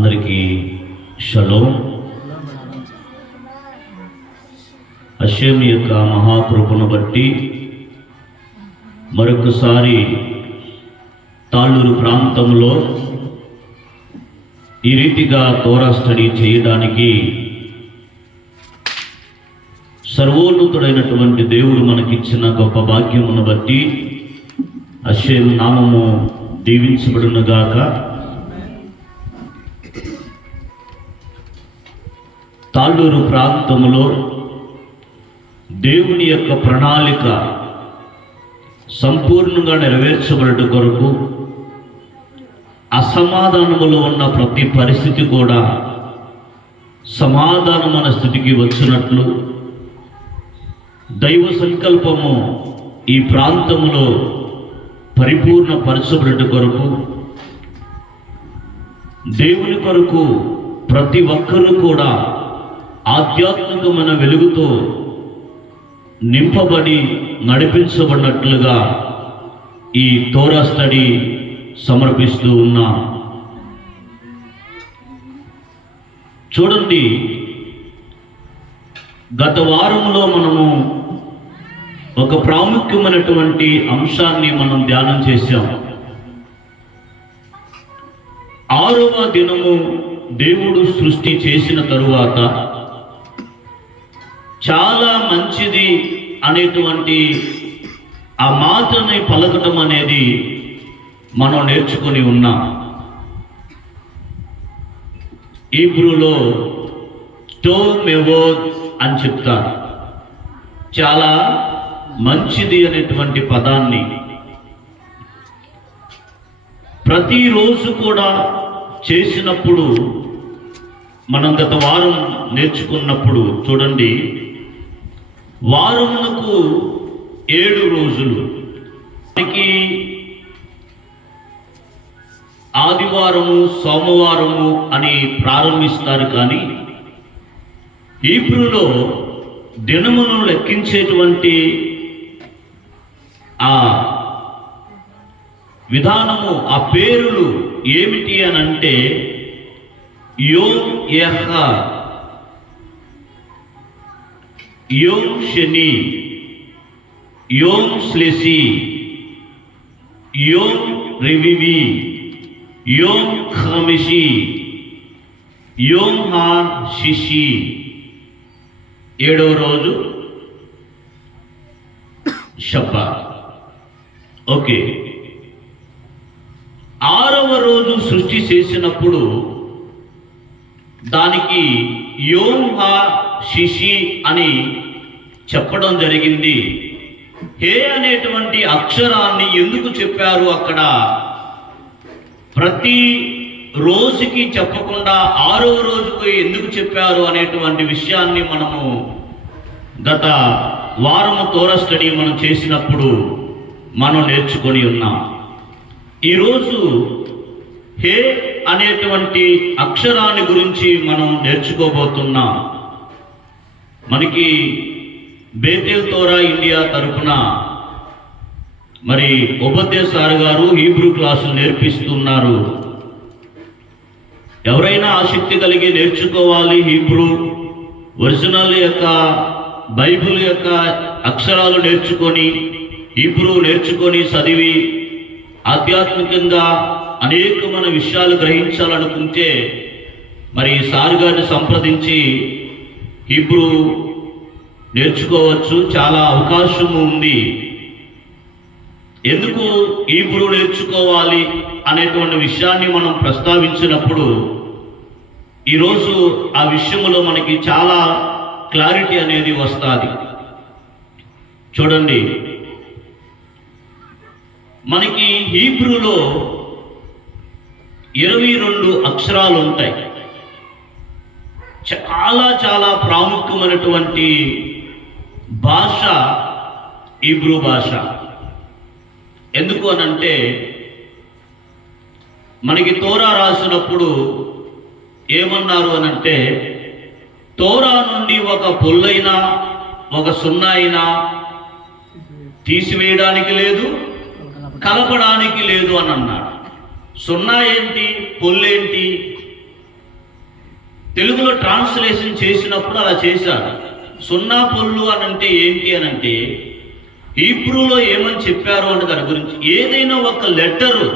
అందరికీ shalom. Hashem యొక్క మహాకృపను బట్టి మరొకసారి తాళ్ళూరు ప్రాంతంలో ఈ రీతిగా తోరా స్టడీ చేయడానికి సర్వోన్నతుడైనటువంటి దేవుడు మనకిచ్చిన గొప్ప భాగ్యమును బట్టి హషేమ్ నామము దీవించబడునుగాక. తాళ్ళూరు ప్రాంతంలో దేవుని యొక్క ప్రణాళిక సంపూర్ణంగా నెరవేర్చబడట కొరకు అసమాధానములో ఉన్న ప్రతి పరిస్థితి కూడా సమాధానమైన స్థితికి వచ్చినట్లు దైవ సంకల్పము ఈ ప్రాంతంలో పరిపూర్ణపరచబడట కొరకు దేవుని కొరకు ప్రతి ఒక్కరూ కూడా ఆధ్యాత్మికమైన వెలుగుతో నింపబడి నడిపించబడినట్లుగా ఈ తోరా స్టడీ సమర్పిస్తూ ఉన్నా. చూడండి, గత వారంలో మనము ఒక ప్రాముఖ్యమైనటువంటి అంశాన్ని మనం ధ్యానం చేశాం. 6వ దినము దేవుడు సృష్టి చేసిన తరువాత చాలా మంచిది అనేటువంటి ఆ మాటని పలకటం అనేది మనం నేర్చుకొని ఉన్నాం. హీబ్రూలో టోవ్ మెవోద్ అని చెప్తారు. చాలా మంచిది అనేటువంటి పదాన్ని ప్రతిరోజు కూడా చేసినప్పుడు మనం గత వారం నేర్చుకున్నప్పుడు చూడండి, వారమునకు 7 రోజులు, మనకి ఆదివారము సోమవారము అని ప్రారంభిస్తారు. కానీ హీబ్రూలో దినమును లెక్కించేటువంటి ఆ విధానము, ఆ పేరులు ఏమిటి అని అంటే యోమ్ యెహర్, యోమ్ శని, యోమ్ శ్లేసి, యోమ్ రెవివి, యోమ్ ఖమిషి, యోమ్ షిషి. 7వ రోజు షబ్బాత్. ఓకే, 6వ రోజు సృష్టి చేసినప్పుడు దానికి యోమ్ షిషి అని చెప్పడం జరిగింది. హే అనేటువంటి అక్షరాన్ని ఎందుకు చెప్పారు అక్కడ? ప్రతి రోజుకి చెప్పకుండా 6వ రోజుకు ఎందుకు చెప్పారు అనేటువంటి విషయాన్ని మనము గత వారము తోరా స్టడీ మనం చేసినప్పుడు మనం నేర్చుకొని ఉన్నాం. ఈరోజు హే అనేటువంటి అక్షరాన్ని గురించి మనం నేర్చుకోబోతున్నాం. మనకి బేతేల్ తోరా ఇండియా తరపున మరి ఉపదేశ సార్ గారు హీబ్రూ క్లాసులు నేర్పిస్తున్నారు. ఎవరైనా ఆసక్తి కలిగి నేర్చుకోవాలి, హీబ్రూ ఒరిజినల్ యొక్క బైబిల్ యొక్క అక్షరాలు నేర్చుకొని హీబ్రూ నేర్చుకొని చదివి ఆధ్యాత్మికంగా అనేకమైన విషయాలు గ్రహించాలనుకుంటే మరి సార్ గారిని సంప్రదించి హీబ్రూ నేర్చుకోవచ్చు. చాలా అవకాశం ఉంది. ఎందుకు హీబ్రూ నేర్చుకోవాలి అనేటువంటి విషయాన్ని మనం ప్రస్తావించినప్పుడు ఈరోజు ఆ విషయంలో మనకి చాలా క్లారిటీ అనేది వస్తుంది. చూడండి, మనకి హీబ్రూలో 22 అక్షరాలు ఉంటాయి. చాలా చాలా ప్రాముఖ్యమైనటువంటి భాష హీబ్రూ భాష. ఎందుకు అనంటే మనకి తోరా రాసినప్పుడు ఏమన్నారు అనంటే, తోరా నుండి ఒక పొల్లైనా ఒక సున్నా అయినా తీసివేయడానికి లేదు, కలపడానికి లేదు అని అన్నాడు. సున్నా ఏంటి, పొల్లేంటి? తెలుగులో ట్రాన్స్లేషన్ చేసినప్పుడు అలా చేశారు. సున్నా పొల్లు అని అంటే ఏంటి అని అంటే హీబ్రూలో ఏమని చెప్పారు అంటే దాని గురించి ఏదైనా ఒక లెటరు,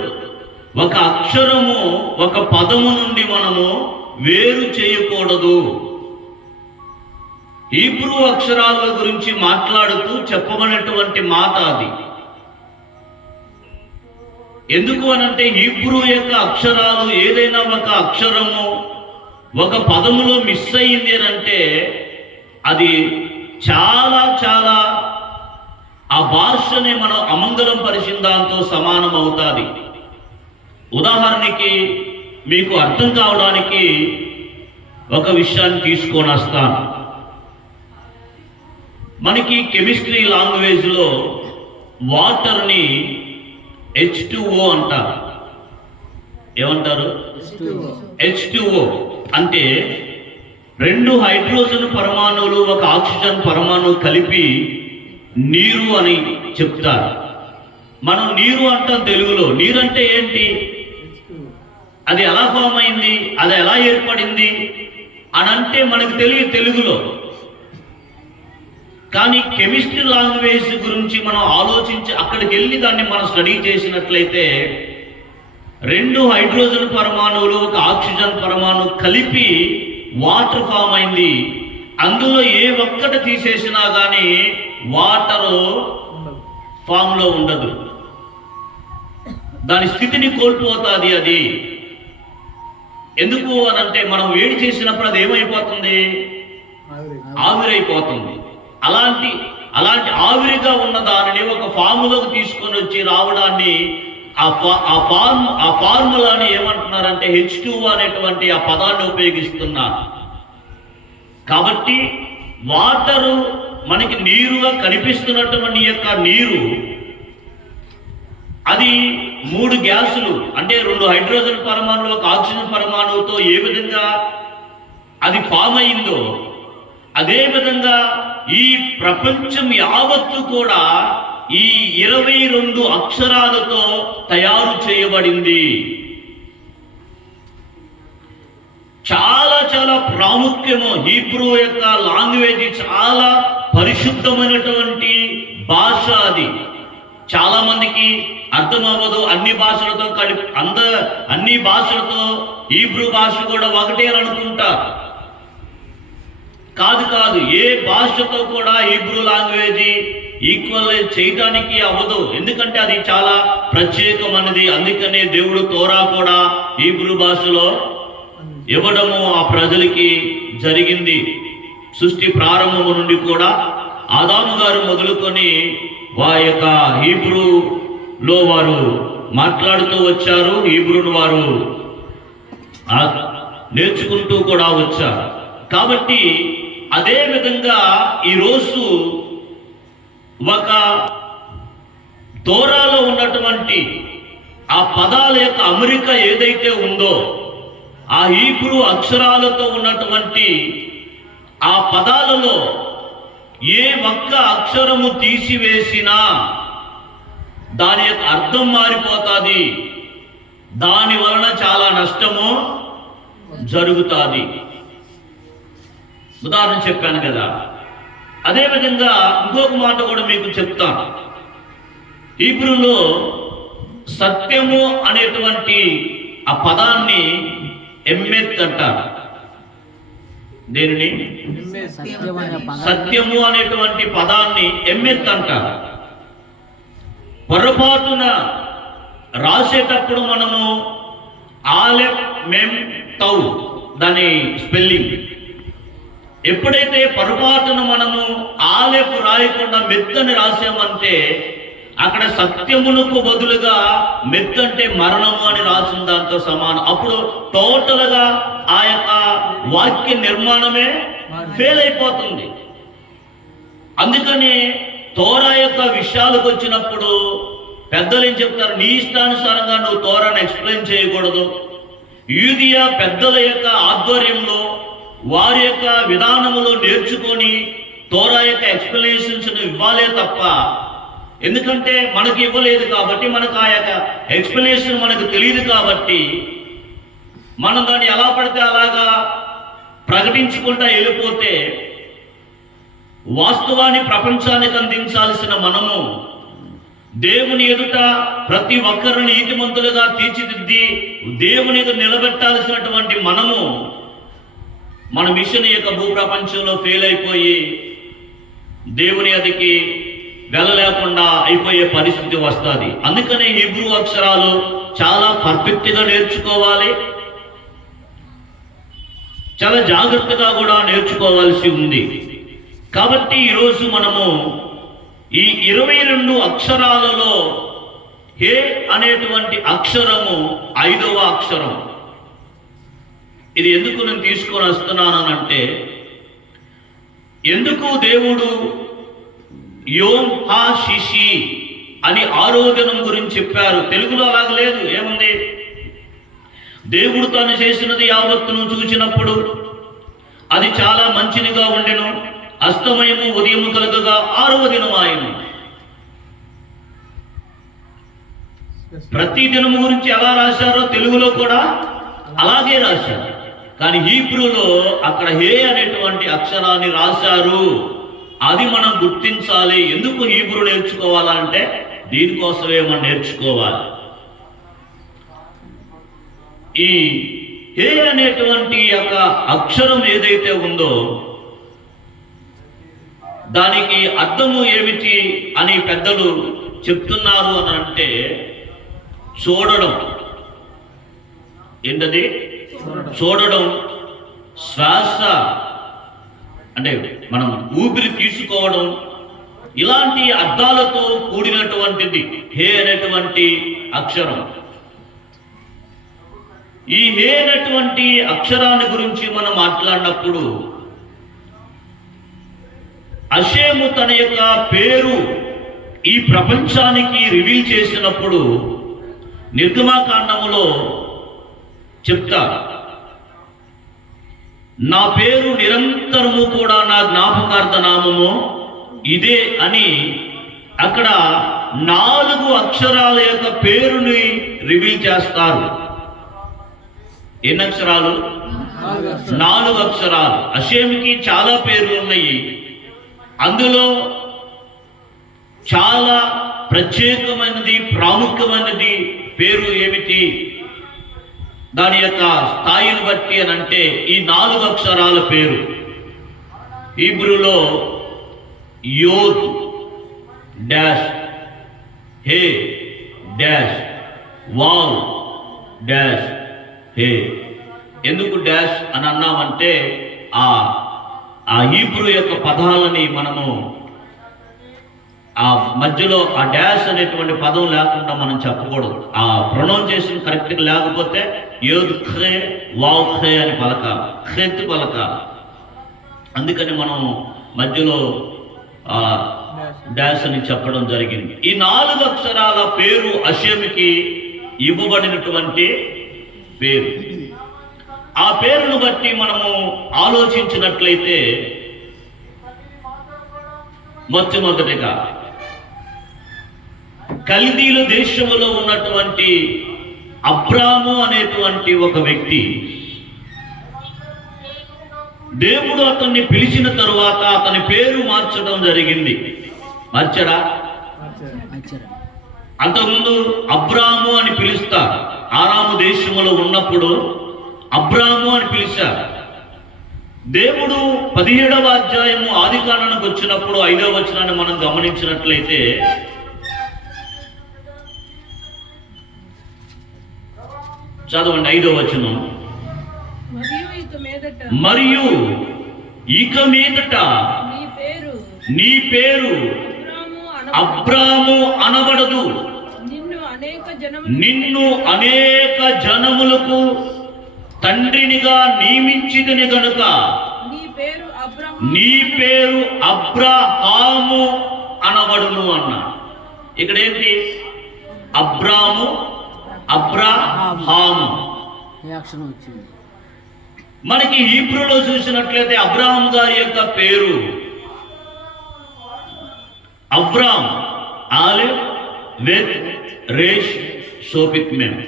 ఒక అక్షరము, ఒక పదము నుండి మనము వేరు చేయకూడదు. హీబ్రూ అక్షరాల గురించి మాట్లాడుతూ చెప్పబడినటువంటి మాట అది. ఎందుకు అనంటే హీబ్రూ యొక్క అక్షరాలు ఏదైనా ఒక అక్షరము ఒక పదములో మిస్ అయ్యింది అని అంటే అది చాలా చాలా ఆ భాషని మనం అమంగళం పరిచిన దాంతో సమానం అవుతుంది. ఉదాహరణకి మీకు అర్థం కావడానికి ఒక విషయాన్ని తీసుకొని వస్తాను. మనకి కెమిస్ట్రీ లాంగ్వేజ్లో వాటర్ని H2O అంటారు. ఏమంటారు? H2O అంటే 2 హైడ్రోజన్ పరమాణువులు ఒక ఆక్సిజన్ పరమాణువు కలిపి నీరు అని చెప్తారు. మనం నీరు అంటాం తెలుగులో. నీరు అంటే ఏంటి? అది ఎలా ఫామ్ అయింది, అది ఎలా ఏర్పడింది అని అంటే మనకు తెలియదు తెలుగులో. కానీ కెమిస్ట్రీ లాంగ్వేజ్ గురించి మనం ఆలోచించి అక్కడికి వెళ్ళి దాన్ని మనం స్టడీ చేసినట్లయితే 2 హైడ్రోజన్ పరమాణువులు ఒక ఆక్సిజన్ పరమాణువు కలిపి వాటర్ ఫామ్ అయింది. అందులో ఏ ఒక్కటి తీసేసినా కానీ వాటరు ఫామ్లో ఉండదు, దాని స్థితిని కోల్పోతుంది. అది ఎందుకు అని అంటే మనం వేడి చేసినప్పుడు అది ఏమైపోతుంది? ఆవిరైపోతుంది. అలాంటి ఆవిరిగా ఉన్న దానిని ఒక ఫార్ములాకు తీసుకొని వచ్చి రావడాన్ని ఆ ఫార్ములాని ఏమంటున్నారంటే H2O అనేటువంటి ఆ పదాన్ని ఉపయోగిస్తున్నారు. కాబట్టి వాటరు మనకి నీరుగా కనిపిస్తున్నటువంటి యొక్క నీరు అది 3 గ్యాసులు అంటే 2 హైడ్రోజన్ పరమాణువులు ఒక ఆక్సిజన్ పరమాణువుతో ఏ విధంగా అది ఫామ్ అయిందో అదే విధంగా ఈ ప్రపంచం యావత్తు కూడా ఈ 22 అక్షరాలతో తయారు చేయబడింది. చాలా చాలా ప్రాముఖ్యము. హీబ్రూ యొక్క లాంగ్వేజ్ చాలా పరిశుద్ధమైనటువంటి భాష. అది చాలా మందికి అర్థం అవ్వదు. అన్ని భాషలతో హీబ్రూ భాష కూడా ఒకటే అని అనుకుంటారు. కాదు, ఏ భాషతో కూడా హీబ్రూ లాంగ్వేజ్ ఈక్వల్ చేయడానికి అవ్వదు. ఎందుకంటే అది చాలా ప్రత్యేకమైనది. అందుకనే దేవుడు తోరా కూడా హీబ్రూ భాషలో ఇవ్వడము ఆ ప్రజలకి జరిగింది. సృష్టి ప్రారంభము నుండి కూడా ఆదాము గారు మొదలుకొని వారి యొక్క హీబ్రూలో వారు మాట్లాడుతూ వచ్చారు. హీబ్రూను వారు నేర్చుకుంటూ కూడా వచ్చారు. కాబట్టి అదే విధంగా ఈరోజు ఒక తోరాలో ఉన్నటువంటి ఆ పదాల యొక్క అమరిక ఏదైతే ఉందో ఆ హీబ్రూ అక్షరాలతో ఉన్నటువంటి ఆ పదాలలో ఏ ఒక్క అక్షరము తీసివేసినా దాని యొక్క అర్థం మారిపోతుంది. దాని వలన చాలా నష్టము జరుగుతుంది. ఉదాహరణ చెప్పాను కదా. అదేవిధంగా ఇంకొక మాట కూడా మీకు చెప్తాను. హీబ్రూలో సత్యము అనేటువంటి ఆ పదాన్ని ఎమ్మెత్ అంటారు. దేనిని? సత్యము అనేటువంటి పదాన్ని ఎమ్మెత్ అంటారు. పొరపాటున రాసేటప్పుడు మనము ఆలెఫ్ మెమ్ తౌ దాని స్పెల్లింగ్ ఎప్పుడైతే పొరపాటున మనము ఆలెఫ్ రాయకుండా మెత్తని రాసామంటే అక్కడ సత్యమునకు బదులుగా మెత్తంటే మరణము అని రాసిన దాంతో సమానం. అప్పుడు టోటల్గా ఆ యొక్క వాక్య నిర్మాణమే ఫెయిల్ అయిపోతుంది. అందుకని తోరా యొక్క విషయాలకు వచ్చినప్పుడు పెద్దలు ఏం చెప్తారు? నీ ఇష్టానుసారంగా నువ్వు తోరాను ఎక్స్ప్లెయిన్ చేయకూడదు. యూదియా పెద్దల యొక్క ఆధ్వర్యంలో వారి యొక్క విధానములో నేర్చుకొని తోరా యొక్క ఎక్స్ప్లెనేషన్స్ ఇవ్వాలే తప్ప, ఎందుకంటే మనకి ఇవ్వలేదు కాబట్టి, మనకు ఆ యొక్క ఎక్స్ప్లెనేషన్ మనకు తెలియదు కాబట్టి మనం దాన్ని ఎలా పడితే అలాగా ప్రకటించుకుంటా వెళ్ళిపోతే వాస్తవాన్ని ప్రపంచానికి అందించాల్సిన మనము దేవుని ఎదుట ప్రతి ఒక్కరిని నీతిమంతులుగా తీర్చిదిద్ది దేవుని ఎదుట నిలబెట్టాల్సినటువంటి మనము మన మిషన్ యొక్క భూప్రపంచంలో ఫెయిల్ అయిపోయి దేవుని అదికి వెళ్ళలేకుండా అయిపోయే పరిస్థితి వస్తుంది. అందుకనే హీబ్రూ అక్షరాలు చాలా పర్ఫెక్ట్గా నేర్చుకోవాలి, చాలా జాగ్రత్తగా కూడా నేర్చుకోవాల్సి ఉంది. కాబట్టి ఈరోజు మనము ఈ 22 అక్షరాలలో హే అనేటువంటి అక్షరము 5వ అక్షరం. ఇది ఎందుకు నేను తీసుకొని వస్తున్నానంటే, ఎందుకు దేవుడు యోమ్ హా శిషి అని 6వ దినం గురించి చెప్పారు? తెలుగులో అలాగ లేదు. ఏముంది? దేవుడు తాను చేసినది యావత్తును చూసినప్పుడు అది చాలా మంచిదిగా ఉండెను, అస్తమయము ఉదయము కలుగగా 6వ దినం ఆయను. ప్రతి దినము గురించి ఎలా రాశారో తెలుగులో కూడా అలాగే రాశారు. కానీ హీబ్రూలో అక్కడ హే అనేటువంటి అక్షరాన్ని రాశారు. అది మనం గుర్తించాలి. ఎందుకు హీబ్రూ నేర్చుకోవాలంటే దీనికోసమే మనం నేర్చుకోవాలి. ఈ హే అనేటువంటి యొక్క అక్షరం ఏదైతే ఉందో దానికి అర్థము ఏమిటి అని పెద్దలు చెప్తున్నారు అని అంటే, చూడడం. ఏంటది? చూడడం, శ్వాస అంటే మనం ఊపిరి తీసుకోవడం, ఇలాంటి అర్థాలతో కూడినటువంటిది హే అనేటువంటి అక్షరం. ఈ హే అనేటువంటి అక్షరాన్ని గురించి మనం మాట్లాడినప్పుడు హషేము తన యొక్క పేరు ఈ ప్రపంచానికి రివీల్ చేసినప్పుడు నిర్గమాకాండములో చెప్తారు, నా పేరు నిరంతరము కూడా నా జ్ఞాపకార్థ నామము ఇదే అని. అక్కడ 4 అక్షరాల యొక్క పేరుని రివీల్ చేస్తారు. ఎన్ని అక్షరాలు? 4 అక్షరాలు. హషేముకి చాలా పేర్లు ఉన్నాయి. అందులో చాలా ప్రత్యేకమైనది, ప్రాముఖ్యమైనది పేరు ఏమిటి, దాని యొక్క స్థాయిని బట్టి అని అంటే ఈ 4 అక్షరాల పేరు. హీబ్రూలో యోద్ డాష్, హే డాష్, వావ్ డాష్, హే. ఎందుకు డాష్ అని అన్నామంటే ఆ హీబ్రూ యొక్క పదాలని మనము ఆ మధ్యలో ఆ డాష్ అనేటువంటి పదం లేకుండా మనం చెప్పకూడదు. ఆ ప్రొనౌన్సియేషన్ కరెక్ట్గా లేకపోతే యోద్ ఖే వావ్ ఖే అని పలకాలి, ఖెత్ పలకాలి. అందుకని మనం మధ్యలో డాష్ అని చెప్పడం జరిగింది. ఈ 4 అక్షరాల పేరు హషేముకి ఇవ్వబడినటువంటి పేరు. ఆ పేరును బట్టి మనము ఆలోచించినట్లయితే మొట్టమొదటిగా కల్దీల దేశంలో ఉన్నటువంటి అబ్రాము అనేటువంటి ఒక వ్యక్తి, దేవుడు అతన్ని పిలిచిన తరువాత అతని పేరు మార్చడం జరిగింది. మార్చడా? అంతకుముందు అబ్రాము అని పిలుస్తారు. ఆరాము దేశంలో ఉన్నప్పుడు అబ్రాము అని పిలిచారు. దేవుడు 17వ అధ్యాయము ఆదికాండానికి వచ్చినప్పుడు 5వ వచనాన్ని మనం గమనించినట్లయితే, చదవండి 5వ వచనం. మరియు ఇక మీదట నీ పేరు అబ్రాము అనబడదు, నిన్ను అనేక జనములకు తండ్రినిగా నియమించితిని గనుక నీ పేరు అబ్రాహాము అనబడును అన్నాడు. ఇక్కడ ఏంటి? అబ్రాము, అబ్రాహాము. మనకి హీబ్రూలో చూసినట్లయితే అబ్రాహాం గారి యొక్క పేరు అబ్రామ్, ఆలివ్, వెత్, రేష్, షోపిత్ మెమ్.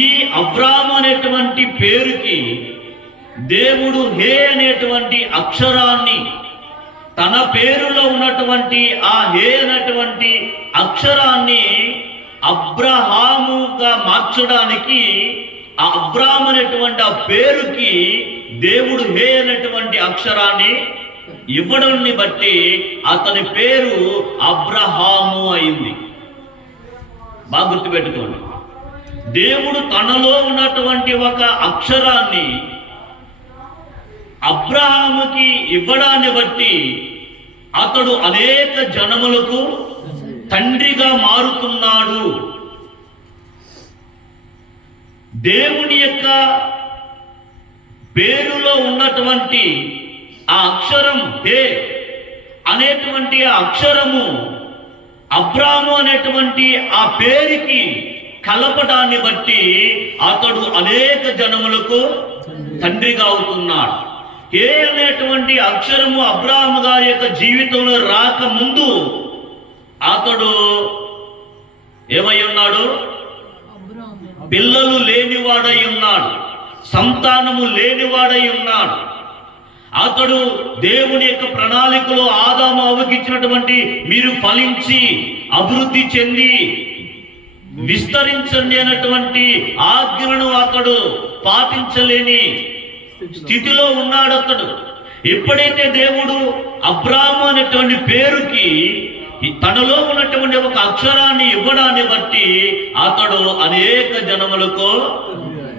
ఈ అబ్రాము అనేటువంటి పేరుకి దేవుడు హే అనేటువంటి అక్షరాన్ని, తన పేరులో ఉన్నటువంటి ఆ హే అనేటువంటి అక్షరాన్ని అబ్రహాముగా మార్చడానికి, ఆ అబ్రాహాం అనేటువంటి ఆ పేరుకి దేవుడు హే అనేటువంటి అక్షరాన్ని ఇవ్వడాన్ని బట్టి అతని పేరు అబ్రహాము అయింది. బాగా గుర్తుపెట్టుకోండి. దేవుడు తనలో ఉన్నటువంటి ఒక అక్షరాన్ని అబ్రహాముకి ఇవ్వడాన్ని బట్టి అతడు అనేక జనములకు తండ్రిగా మారుతున్నాడు. దేవుని యొక్క పేరులో ఉన్నటువంటి ఆ అక్షరం హే అనేటువంటి ఆ అక్షరము అబ్రాము అనేటువంటి ఆ పేరుకి కలపడాన్ని బట్టి అతడు అనేక జనములకు తండ్రిగా అవుతున్నాడు. హే అనేటువంటి అక్షరము అబ్రాహాము గారి యొక్క జీవితంలో రాకముందు అతడు ఏమై ఉన్నాడు? పిల్లలు లేనివాడై ఉన్నాడు, సంతానము లేనివాడై ఉన్నాడు. అతడు దేవుని యొక్క ప్రణాళికలో ఆదాము అవ్వకి ఇచ్చినటువంటి మీరు ఫలించి అభివృద్ధి చెంది విస్తరించండి అనేటువంటి ఆజ్ఞను అతడు పాటించలేని స్థితిలో ఉన్నాడు. అతడు ఎప్పుడైతే దేవుడు అబ్రాహాము అనేటువంటి పేరుకి తనలో ఉన్నటువంటి ఒక అక్షరాన్ని ఇవ్వడాన్ని బట్టి అతడు అనేక జనములకు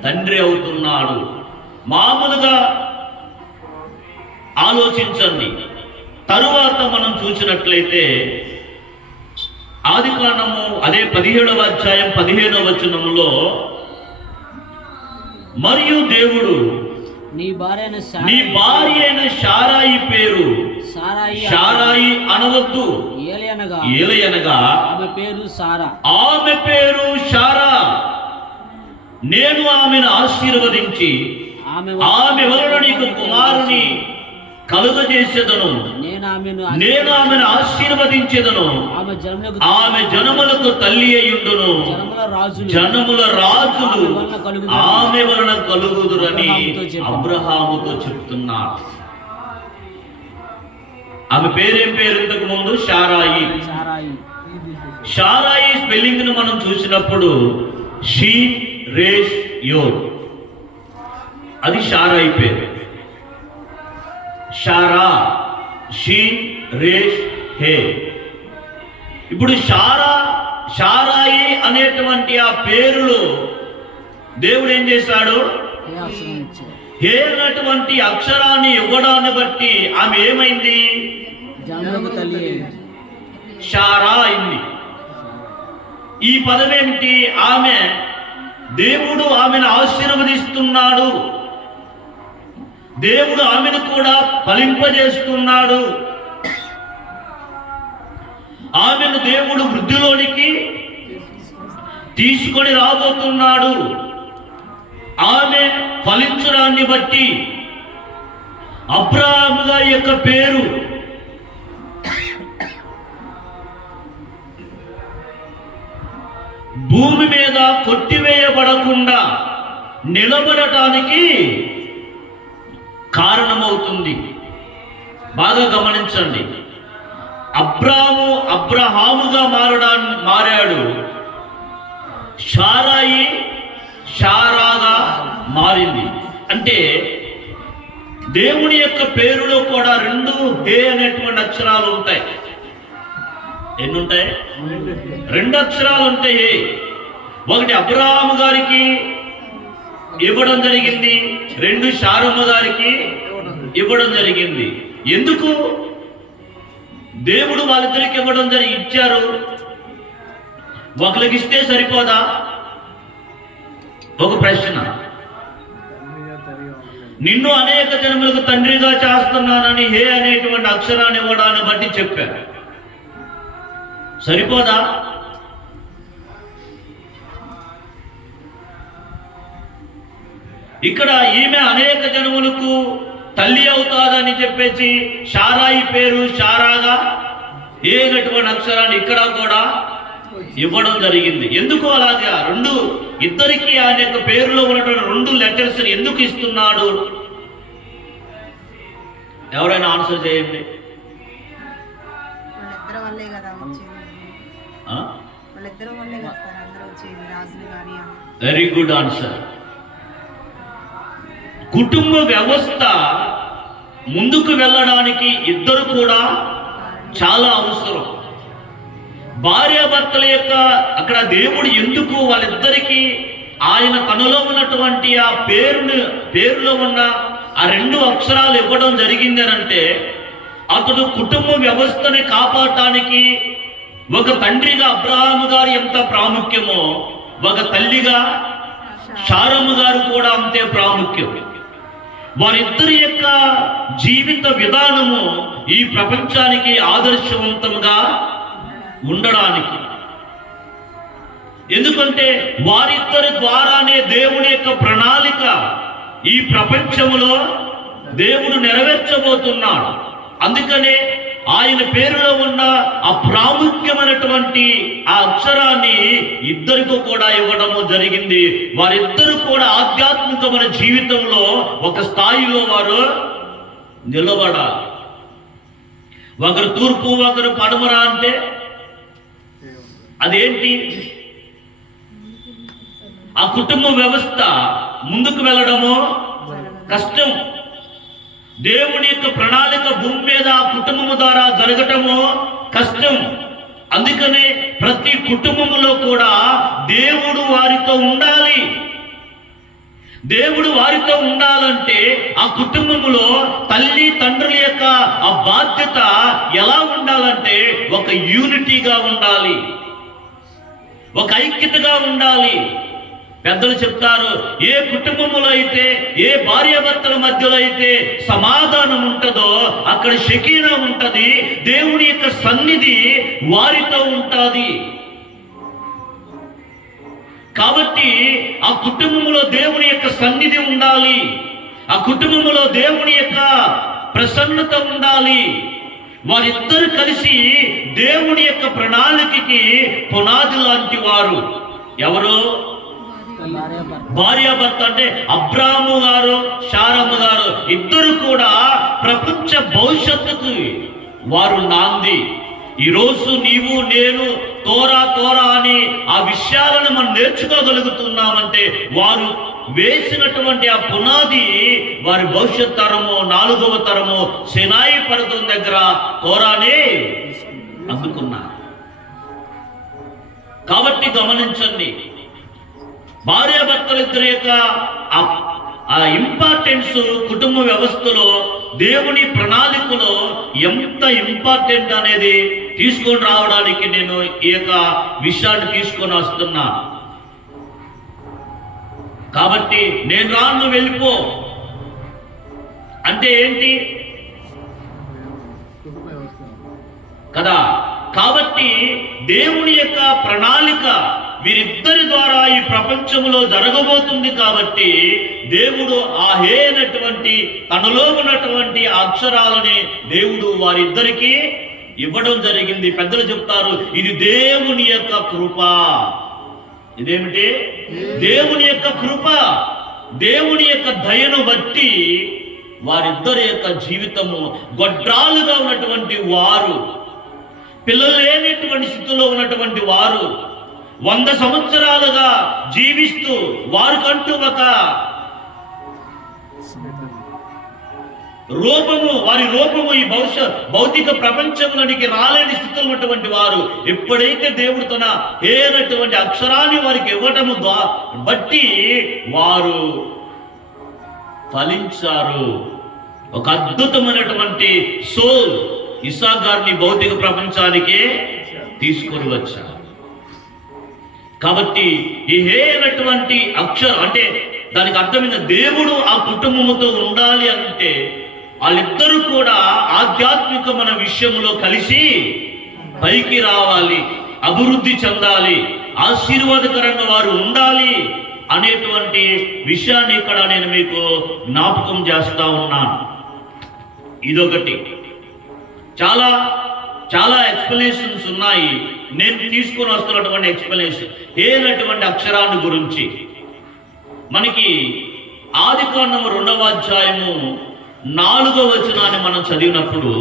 తండ్రి అవుతున్నాడు. మామూలుగా ఆలోచించండి. తరువాత మనం చూసినట్లయితే ఆదికాండము అదే 17వ అధ్యాయం 15వ వచనంలో, మరియు దేవుడు నీ భార్య అయిన శారాయి పేరు శారాయి అనవద్దు, ఏలయనగా ఆమె పేరు శారా. నేను ఆమెను ఆశీర్వదించి ఆమె వలన నీకు కుమారుని కలుగజేసేదను, నేను ఆమెను ఆశీర్వదించేదను, ఆమె జనములకు తల్లి అయ్యుండును, జనముల రాజులు ఆమె వలన కలుగుదురని అబ్రహాముతో చెప్తున్నాడు. ఆమె పేరేం పేరు? ఇంతకు ముందు శారాయి. శారాయి స్పెల్లింగ్ ను మనం చూసినప్పుడు షీ రేష్ యోర్, అది శారాయి పేరు. శారా, షీ రేష్ హే. ఇప్పుడు శారాయి అనేటువంటి ఆ పేరులో దేవుడు ఏం చేశాడు? హే అనేటువంటి అక్షరాన్ని ఇవ్వడాన్ని బట్టి ఆమె ఏమైంది? శారా అయింది. ఈ పదం ఏమిటి? ఆమె దేవుడు ఆమెను ఆశీర్వదిస్తున్నాడు, దేవుడు ఆమెను కూడా ఫలింపజేస్తున్నాడు, ఆమెను దేవుడు వృద్ధిలోనికి తీసుకొని రాబోతున్నాడు. ఆమె ఫలించడాన్ని బట్టి అబ్రాహాము గారి యొక్క పేరు భూమి మీద కొట్టివేయబడకుండా నిలబడటానికి కారణమవుతుంది. బాగా గమనించండి. అబ్రహాముగా మారాడు, శారాయి శారాగా మారింది. అంటే దేవుని యొక్క పేరులో కూడా 2 హే అనేటువంటి అక్షరాలు ఉంటాయి. ఎన్ని ఉంటాయి? 2 అక్షరాలు ఉంటాయి. ఒకటి అబ్రహాము గారికి ఇవ్వడం జరిగింది, 2 శారమ్మ గారికి ఇవ్వడం జరిగింది. ఎందుకు దేవుడు వాళ్ళిద్దరికి ఇవ్వడం ఇచ్చారు? ఒకరికి ఇస్తే సరిపోదా? ఒక ప్రశ్న. నిన్ను అనేక జనములకు తండ్రిగా చేస్తున్నానని హే అనేటువంటి అక్షరాన్ని ఇవ్వడాన్ని బట్టి చెప్పారు, సరిపోదా? ఇక్కడ ఈమె అనేక జనములకు తల్లి అవుతాదని చెప్పేసి శారాయి పేరు శారాగా ఏ అనేటువంటి అక్షరాన్ని ఇక్కడ కూడా ఇవ్వడం జరిగింది. ఎందుకు అలాగా ఇద్దరికి ఆయన యొక్క పేరులో ఉన్నటువంటి 2 లెటర్స్ ఎందుకు ఇస్తున్నాడు ఎవరైనా ఆన్సర్ చేయండి. వాళ్ళిద్దరి వల్లే కదా వచ్చేది. ఆ? వాళ్ళిద్దరి వల్లే కదా సార్ అందరూ వచ్చేది, రాజులు కానీ. Very good answer. కుటుంబ వ్యవస్థ ముందుకు వెళ్ళడానికి ఇద్దరు కూడా చాలా అవసరం. భార్యాభర్తల యొక్క అక్కడ దేవుడు ఎందుకు వాళ్ళిద్దరికీ ఆయన తనలో ఉన్నటువంటి ఆ పేరులో ఉన్న ఆ 2 అక్షరాలు ఇవ్వడం జరిగింది అంటే, అతడు కుటుంబ వ్యవస్థని కాపాడటానికి ఒక తండ్రిగా అబ్రహాము గారు ఎంత ప్రాముఖ్యమో, ఒక తల్లిగా శారమ్మ గారు కూడా అంతే ప్రాముఖ్యం. వారిద్దరి యొక్క జీవిత విధానము ఈ ప్రపంచానికి ఆదర్శవంతంగా ఉండడానికి. ఎందుకంటే వారిద్దరి ద్వారానే దేవుని యొక్క ప్రణాళిక ఈ ప్రపంచములో దేవుడు నెరవేర్చబోతున్నాడు. అందుకనే ఆయన పేరులో ఉన్న ఆ ప్రాముఖ్యమైనటువంటి ఆ అక్షరాన్ని ఇద్దరికి కూడా ఇవ్వడము జరిగింది. వారిద్దరు కూడా ఆధ్యాత్మికమైన జీవితంలో ఒక స్థాయిలో వారు నిలబడాలి. ఒకరు తూర్పు ఒకరు పడమర అంటే అదేంటి? ఆ కుటుంబ వ్యవస్థ ముందుకు వెళ్ళడము కష్టం. దేవుని యొక్క ప్రణాళిక భూమి మీద ఆ కుటుంబము ద్వారా జరగటము కష్టం. అందుకనే ప్రతి కుటుంబములో కూడా దేవుడు వారితో ఉండాలి. దేవుడు వారితో ఉండాలంటే ఆ కుటుంబములో తల్లి తండ్రుల యొక్క ఆ బాధ్యత ఎలా ఉండాలంటే ఒక యూనిటీగా ఉండాలి, ఒక ఐక్యతగా ఉండాలి. పెద్దలు చెప్తారు, ఏ కుటుంబములో అయితే, ఏ భార్యాభర్తల మధ్యలో అయితే సమాధానం ఉంటుందో అక్కడ షకీనా ఉంటది. దేవుని యొక్క సన్నిధి వారితో ఉంటుంది. కాబట్టి ఆ కుటుంబములో దేవుని యొక్క సన్నిధి ఉండాలి, ఆ కుటుంబములో దేవుని యొక్క ప్రసన్నత ఉండాలి. వారిద్దరు కలిసి దేవుని యొక్క ప్రణాళికకి పునాది లాంటి వారు. ఎవరు? భార్యాభర్త. అంటే అబ్రాహాము గారు శారమ్మ గారు ఇద్దరు కూడా ప్రపంచ భవిష్యత్తుకు వారు నాంది. ఈరోజు నీవు నేను తోరా అని ఆ విషయాలను మనం నేర్చుకోగలుగుతున్నామంటే వారు వేసినటువంటి ఆ పునాది వారి భవిష్యత్ తరము, 4వ తరము సినాయి పర్వతం దగ్గర తోరానే అందుకున్నారు. కాబట్టి గమనించండి, భార్యాభర్తలిద్దరి యొక్క ఆ ఇంపార్టెన్స్ కుటుంబ వ్యవస్థలో దేవుని ప్రణాళికలో ఎంత ఇంపార్టెంట్ అనేది తీసుకొని రావడానికి నేను ఈ యొక్క విషయాన్ని తీసుకొని వస్తున్నా. కాబట్టి నేను రాను వెళ్ళిపో అంటే ఏంటి కదా? కాబట్టి దేవుని యొక్క ప్రణాళిక వీరిద్దరి ద్వారా ఈ ప్రపంచంలో జరగబోతుంది. కాబట్టి దేవుడు ఆ హేనటువంటి తనలో ఉన్నటువంటి అక్షరాలని దేవుడు వారిద్దరికీ ఇవ్వడం జరిగింది. పెద్దలు చెప్తారు, ఇది దేవుని యొక్క కృప. ఇదేమిటి? దేవుని యొక్క కృప. దేవుని యొక్క దయను బట్టి వారిద్దరి యొక్క జీవితము గొడ్రాలుగా ఉన్నటువంటి వారు, పిల్లలు లేనటువంటి స్థితిలో ఉన్నటువంటి వారు 100 సంవత్సరాలుగా జీవిస్తూ వారికంటూ ఒక వారి రూపము ఈ భౌతిక ప్రపంచంలోనికి రాలేని స్థితిలో ఉన్నటువంటి వారు ఎప్పుడైతే దేవుడు తన ఏనటువంటి అక్షరాన్ని వారికి ఇవ్వటము బట్టి వారు ఫలించారు. ఒక అద్భుతమైనటువంటి సోల్ ఇస్సాకు గారిని భౌతిక ప్రపంచానికి తీసుకొని వచ్చారు. కాబట్టి ఈ హేనటువంటి అక్షరం అంటే దానికి అర్థమైన దేవుడు ఆ కుటుంబముతో ఉండాలి అంటే వాళ్ళిద్దరూ కూడా ఆధ్యాత్మికమైన విషయంలో కలిసి పైకి రావాలి, అభివృద్ధి చెందాలి, ఆశీర్వాదకరంగా వారు ఉండాలి అనేటువంటి విషయాన్ని ఇక్కడ నేను మీకు జ్ఞాపకం చేస్తా ఉన్నాను. ఇదొకటి. చాలా చాలా ఎక్స్ప్లెనేషన్స్ ఉన్నాయి. నేను తీసుకొని వస్తున్నటువంటి ఎక్స్ప్లెనేషన్ ఏనటువంటి అక్షరాన్ని గురించి మనకి ఆదికాండము 2వ అధ్యాయము 4వ వచనాన్ని మనం చదివినప్పుడు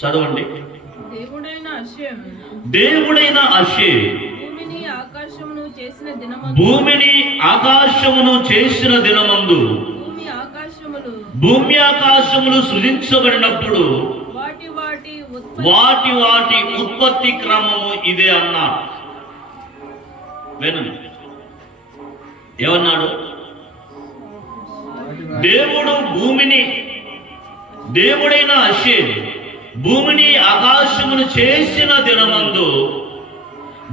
చదవండి. దేవుడైన అషే భూమిని ఆకాశమును చేసిన దినమందు భూమి ఆకాశములు సృజించబడినప్పుడు వాటి వాటి ఉత్పత్తి క్రమము ఇదే అన్నాడు. వినండి, ఏమన్నాడు? దేవుడైన అషే భూమిని ఆకాశమును చేసిన దినమందు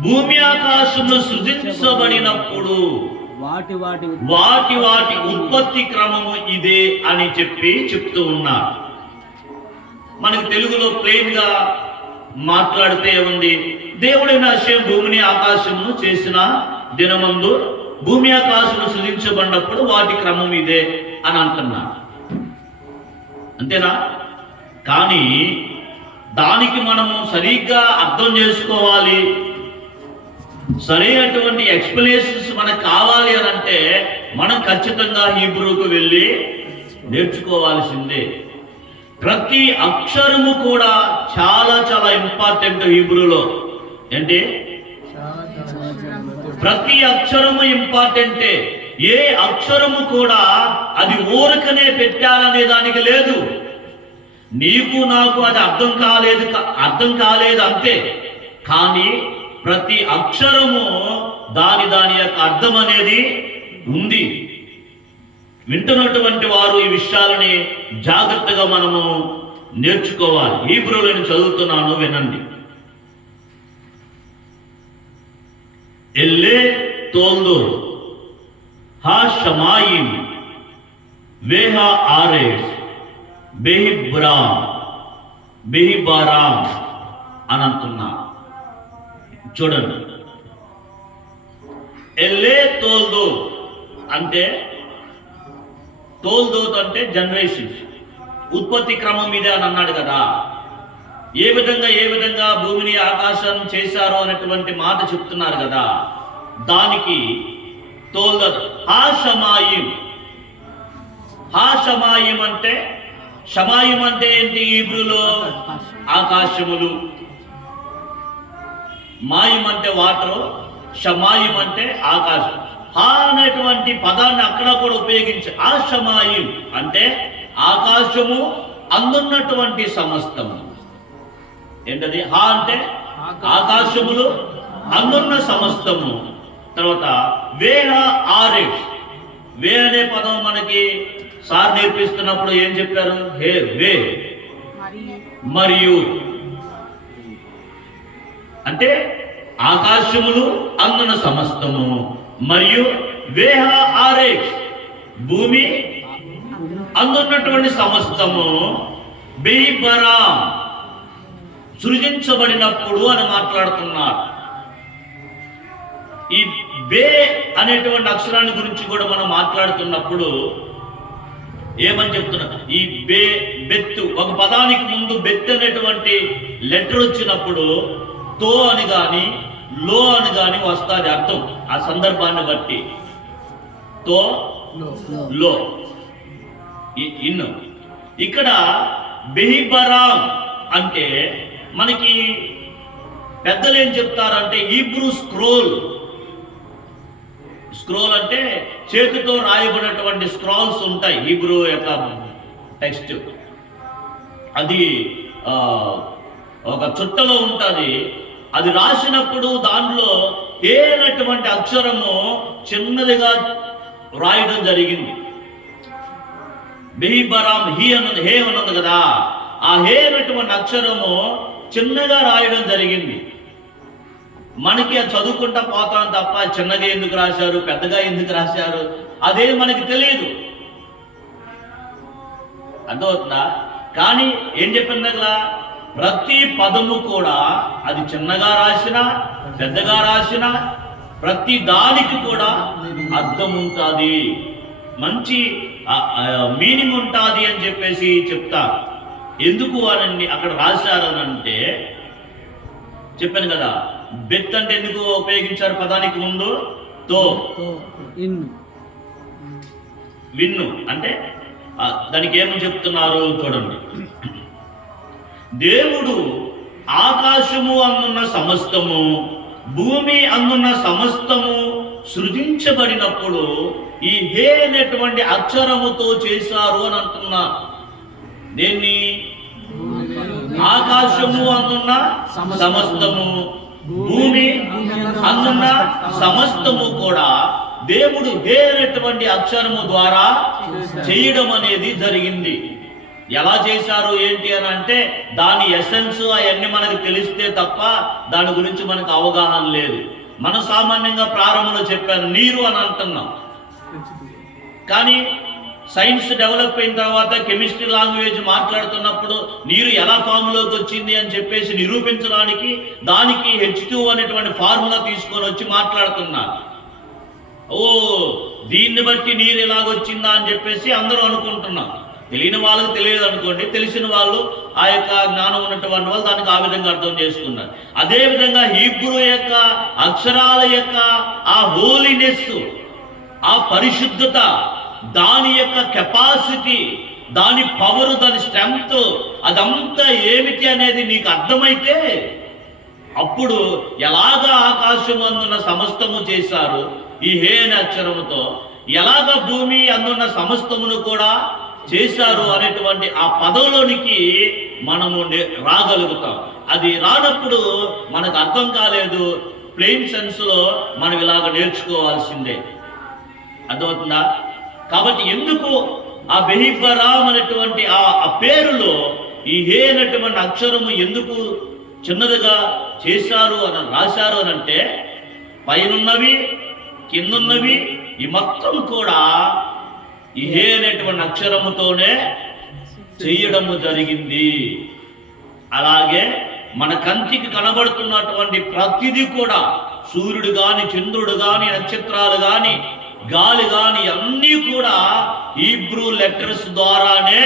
భూమి ఆకాశములు సృజించబడినప్పుడు వాటి వాటి ఉత్పత్తి క్రమము ఇదే అని చెప్తూ ఉన్నారు. మనకి తెలుగులో ప్లెయిన్ గా మాట్లాడితే ఏముంది? దేవుడైన అషే భూమిని ఆకాశమును చేసిన దినమందు భూమి ఆకాశములు సృజించబడినప్పుడు వాటి క్రమం ఇదే అని అంటున్నారు. అంతేనా? కానీ దానికి మనము సరిగ్గా అర్థం చేసుకోవాలి, సరైనటువంటి ఎక్స్ప్లెనేషన్స్ మనకు కావాలి అని అంటే మనం ఖచ్చితంగా హీబ్రూకు వెళ్ళి నేర్చుకోవాల్సిందే. ప్రతి అక్షరము కూడా చాలా చాలా ఇంపార్టెంట్ హీబ్రూలో. ఏంటి? ప్రతి అక్షరము ఇంపార్టెంటే. ఏ అక్షరము కూడా అది ఊరకనే పెట్టాలనే దానికి లేదు. నీకు నాకు అది అర్థం కాలేదు అంతే. కానీ ప్రతి అక్షరము దాని యొక్క అర్థం అనేది ఉంది. వింటున్నటువంటి వారు ఈ విషయాలని జాగ్రత్తగా మనము నేర్చుకోవాలి. హీబ్రూలో నేను చదువుతున్నాను, వినండి. ఎల్లే తోల్దో హా షమాయిం వేహా ఆరేస్ బెహిబారాం అని అంటున్నా. చూడండి, ఎల్లే తోల్దో అంటే తోల్దోత్ అంటే జనరేషన్స్, ఉత్పత్తి క్రమం ఇదే అని అన్నాడు కదా. ఏ విధంగా భూమిని ఆకాశం చేశారో అనేటువంటి మాట చెప్తున్నారు కదా. దానికి తోల్దోత్ షమాయిం అంటే షమాయిం అంటే ఏంటి? హీబ్రూలో ఆకాశములు. మాయిం అంటే వాటర్, షమాయిం అంటే ఆకాశం. హా అనేటువంటి పదాన్ని అక్కడ కూడా ఉపయోగించి ఆ షమాయిం అంటే ఆకాశము అందున్నటువంటి సమస్తము. ఏంటది? హా అంటే ఆకాశములు అందున్న సమస్తము. తర్వాత వేహ ఆరేస్, వే అనే పదం మనకి సార్ నేర్పిస్తున్నప్పుడు ఏం చెప్పారు? హే వే మరియు అంటే ఆకాశములు అందున సమస్తము మరియు వేహ ఆరేస్ భూమి అందున్నటువంటి సమస్తము బెహిబరా సృజించబడినప్పుడు అని మాట్లాడుతున్నారు. ఈ బే అనేటువంటి అక్షరాన్ని గురించి కూడా మనం మాట్లాడుతున్నప్పుడు ఏమని చెప్తున్నారు? ఈ బెత్తు, ఒక పదానికి ముందు బెత్తు అనేటువంటి లెటర్ వచ్చినప్పుడు తో అని గాని లో అని గాని వస్తుంది అర్థం, ఆ సందర్భాన్ని బట్టి. తో లో ఇన్ను. ఇక్కడ బెహిబరాం అంటే మనకి పెద్దలు ఏం చెప్తారంటే హీబ్రూ స్క్రోల్ అంటే చేతితో రాయబడినటువంటి స్క్రాల్స్ ఉంటాయి హీబ్రూ యొక్క టెక్స్ట్. అది ఒక చుట్టలో ఉంటుంది. అది రాసినప్పుడు దాంట్లో ఏ అనేటువంటి అక్షరము చిన్నదిగా రాయడం జరిగింది. బెహిబరాం హే అన్నది కదా, ఆ హే అనేటువంటి అక్షరము చిన్నగా రాయడం జరిగింది. మనకి అది చదువుకుంటా పోతాం తప్ప చిన్నగా ఎందుకు రాశారు, పెద్దగా ఎందుకు రాశారు అదే మనకి తెలియదు. అర్థమవుతుందా? కానీ ఏం చెప్పింది కదా, ప్రతి పదము కూడా అది చిన్నగా రాసినా పెద్దగా రాసినా ప్రతి దానికి కూడా అర్థం ఉంటుంది, మంచి మీనింగ్ ఉంటుంది అని చెప్పేసి చెప్తారు. ఎందుకు అని అక్కడ రాశారని అంటే చెప్పాను కదా, బెత్ అంటే ఎందుకు ఉపయోగించారు పదానికి ముందు? తో. విన్ను అంటే దానికి ఏమని చెప్తున్నారు చూడండి. దేవుడు ఆకాశము అందున్న సమస్తము, భూమి అందున్న సమస్తము సృజించబడినప్పుడు ఈ హే అనేటువంటి అక్షరముతో చేశారు అని అంటున్నా. దేన్ని? ఆకాశము అందున్న సమస్తము, భూమి అందున్న సమస్తము కూడా దేవుడు హే అనేటువంటి అక్షరము ద్వారా చేయడం అనేది జరిగింది. ఎలా చేశారు ఏంటి అని అంటే దాని ఎసెన్స్ అవన్నీ మనకు తెలిస్తే తప్ప దాని గురించి మనకు అవగాహన లేదు. మనం సామాన్యంగా ప్రారంభంలో చెప్పాను నీరు అని అంటున్నాం, కానీ సైన్స్ డెవలప్ అయిన తర్వాత కెమిస్ట్రీ లాంగ్వేజ్ మాట్లాడుతున్నప్పుడు నీరు ఎలా ఫార్ములోకి వచ్చింది అని చెప్పేసి నిరూపించడానికి దానికి H2 అనేటువంటి ఫార్ములా తీసుకొని వచ్చి మాట్లాడుతున్నారు. ఓ దీన్ని బట్టి నీరు ఎలాగొచ్చిందా అని చెప్పేసి అందరూ అనుకుంటున్నారు. తెలియని వాళ్ళకి తెలియదు అనుకోండి, తెలిసిన వాళ్ళు ఆ యొక్క జ్ఞానం ఉన్నటువంటి వాళ్ళు దానికి ఆ విధంగా అర్థం చేసుకున్నారు. అదేవిధంగా హీబ్రూ యొక్క అక్షరాల యొక్క ఆ హోలీనెస్, ఆ పరిశుద్ధత, దాని యొక్క కెపాసిటీ, దాని పవర్, దాని స్ట్రెంగ్త్, అదంతా ఏమిటి అనేది నీకు అర్థమైతే అప్పుడు ఎలాగా ఆకాశం అందున్న సమస్తము చేశారు ఈ హే అనే అక్షరముతో, ఎలాగ భూమి అందున్న సమస్తమును కూడా చేశారు అనేటువంటి ఆ పదంలోనికి మనము రాగలుగుతాం. అది రానప్పుడు మనకు అర్థం కాలేదు. ప్లెయిన్ సెన్స్లో మనం ఇలాగ నేర్చుకోవాల్సిందే. అర్థమవుతుందా? కాబట్టి ఎందుకు ఆ బెహిబరామ్ అనేటువంటి ఆ పేరులో ఈ హే అనేటువంటి అక్షరము ఎందుకు చిన్నదిగా చేశారు అని రాశారు అని అంటే పైనున్నవి కిందున్నవి ఈ మొత్తం కూడా ఈ హే అనేటువంటి అక్షరముతోనే చెయ్యడము జరిగింది. అలాగే మన కంటికి కనబడుతున్నటువంటి ప్రతిదీ కూడా సూర్యుడు గాని, చంద్రుడు గాని, నక్షత్రాలు గాని, గాలి గాని అన్నీ కూడా హీబ్రూ లెటర్స్ ద్వారానే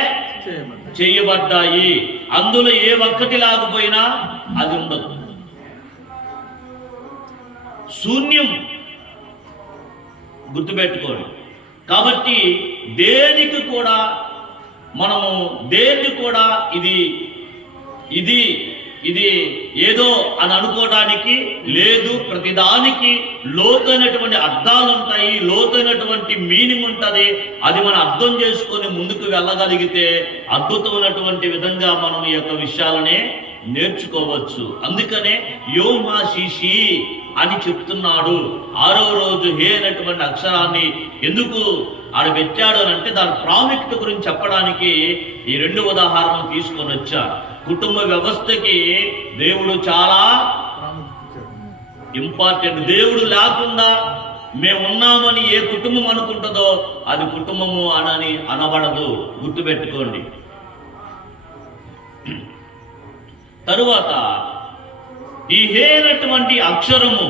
చేయబడ్డాయి. అందులో ఏ ఒక్కటి లేకపోయినా అది ఉండదు, శూన్యం. గుర్తుపెట్టుకోండి. కాబట్టి దేనికి కూడా మనము దేన్ని కూడా ఇది ఇది ఇది ఏదో అని అనుకోవడానికి లేదు. ప్రతిదానికి లోతైనటువంటి అర్థాలు ఉంటాయి, లోతైనటువంటి మీనింగ్ ఉంటుంది. అది మనం అర్థం చేసుకొని ముందుకు వెళ్ళగలిగితే అద్భుతమైనటువంటి విధంగా మనం ఈ యొక్క విషయాలనే నేర్చుకోవచ్చు. అందుకనే యోమాశిషి అని చెప్తున్నాడు. 6వ రోజు హే అనేటువంటి అక్షరాన్ని ఎందుకు ఆడ పెట్టాడు అని అంటే దాని ప్రాముఖ్యత గురించి చెప్పడానికి ఈ 2 ఉదాహరణలు తీసుకొని వచ్చా. కుటుంబ వ్యవస్థకి దేవుడు చాలా ఇంపార్టెంట్. దేవుడు లేకుండా మేము ఉన్నామని ఏ కుటుంబం అనుకుంటుందో అది కుటుంబము అనబడదు. గుర్తుపెట్టుకోండి. తరువాత ఈ హే అనేటువంటి అక్షరము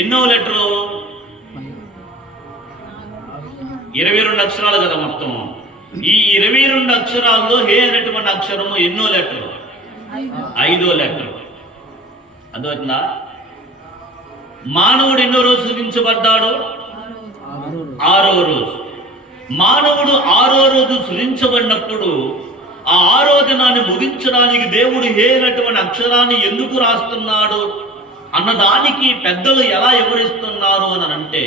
ఎన్నో లెటరు? 22 అక్షరాలు కదా మొత్తం. ఈ 22 అక్షరాల్లో హే అనేటువంటి అక్షరము ఎన్నో లెటరు? 5వ లెటరు. అర్థమవుతుందా? మానవుడు ఎన్నో రోజు సృజించబడ్డాడు? 6వ రోజు. మానవుడు 6వ రోజు సృజించబడినప్పుడు ఆ 6వ దినాన్ని ముగించడానికి దేవుడు హే అనేటువంటి అక్షరాన్ని ఎందుకు రాస్తున్నాడు అన్నదానికి పెద్దలు ఎలా వివరిస్తున్నారు అని అంటే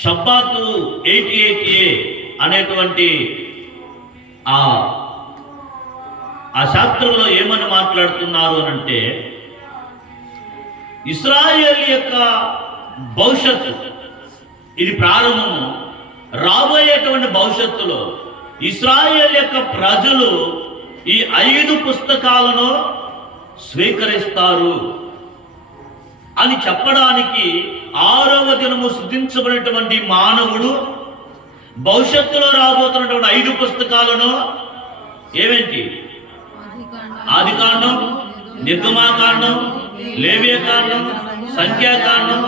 షబ్బాతు 88A అనేటువంటి ఆ శాస్త్రంలో ఏమని మాట్లాడుతున్నారు అని అంటే ఇశ్రాయేల్ యొక్క భవిష్యత్తు ఇది ప్రారంభము. రాబోయేటువంటి భవిష్యత్తులో ఇశ్రాయేల్ యొక్క ప్రజలు ఈ 5 పుస్తకాలను స్వీకరిస్తారు అని చెప్పడానికి 6వ దినము సృజించబడినటువంటి మానవుడు భవిష్యత్తులో రాబోతున్నటువంటి 5 పుస్తకాలను ఏమేంటి? ఆదికాండం, నిర్గమాకాండం, లేవియకాండం, సంఖ్యాకాండం,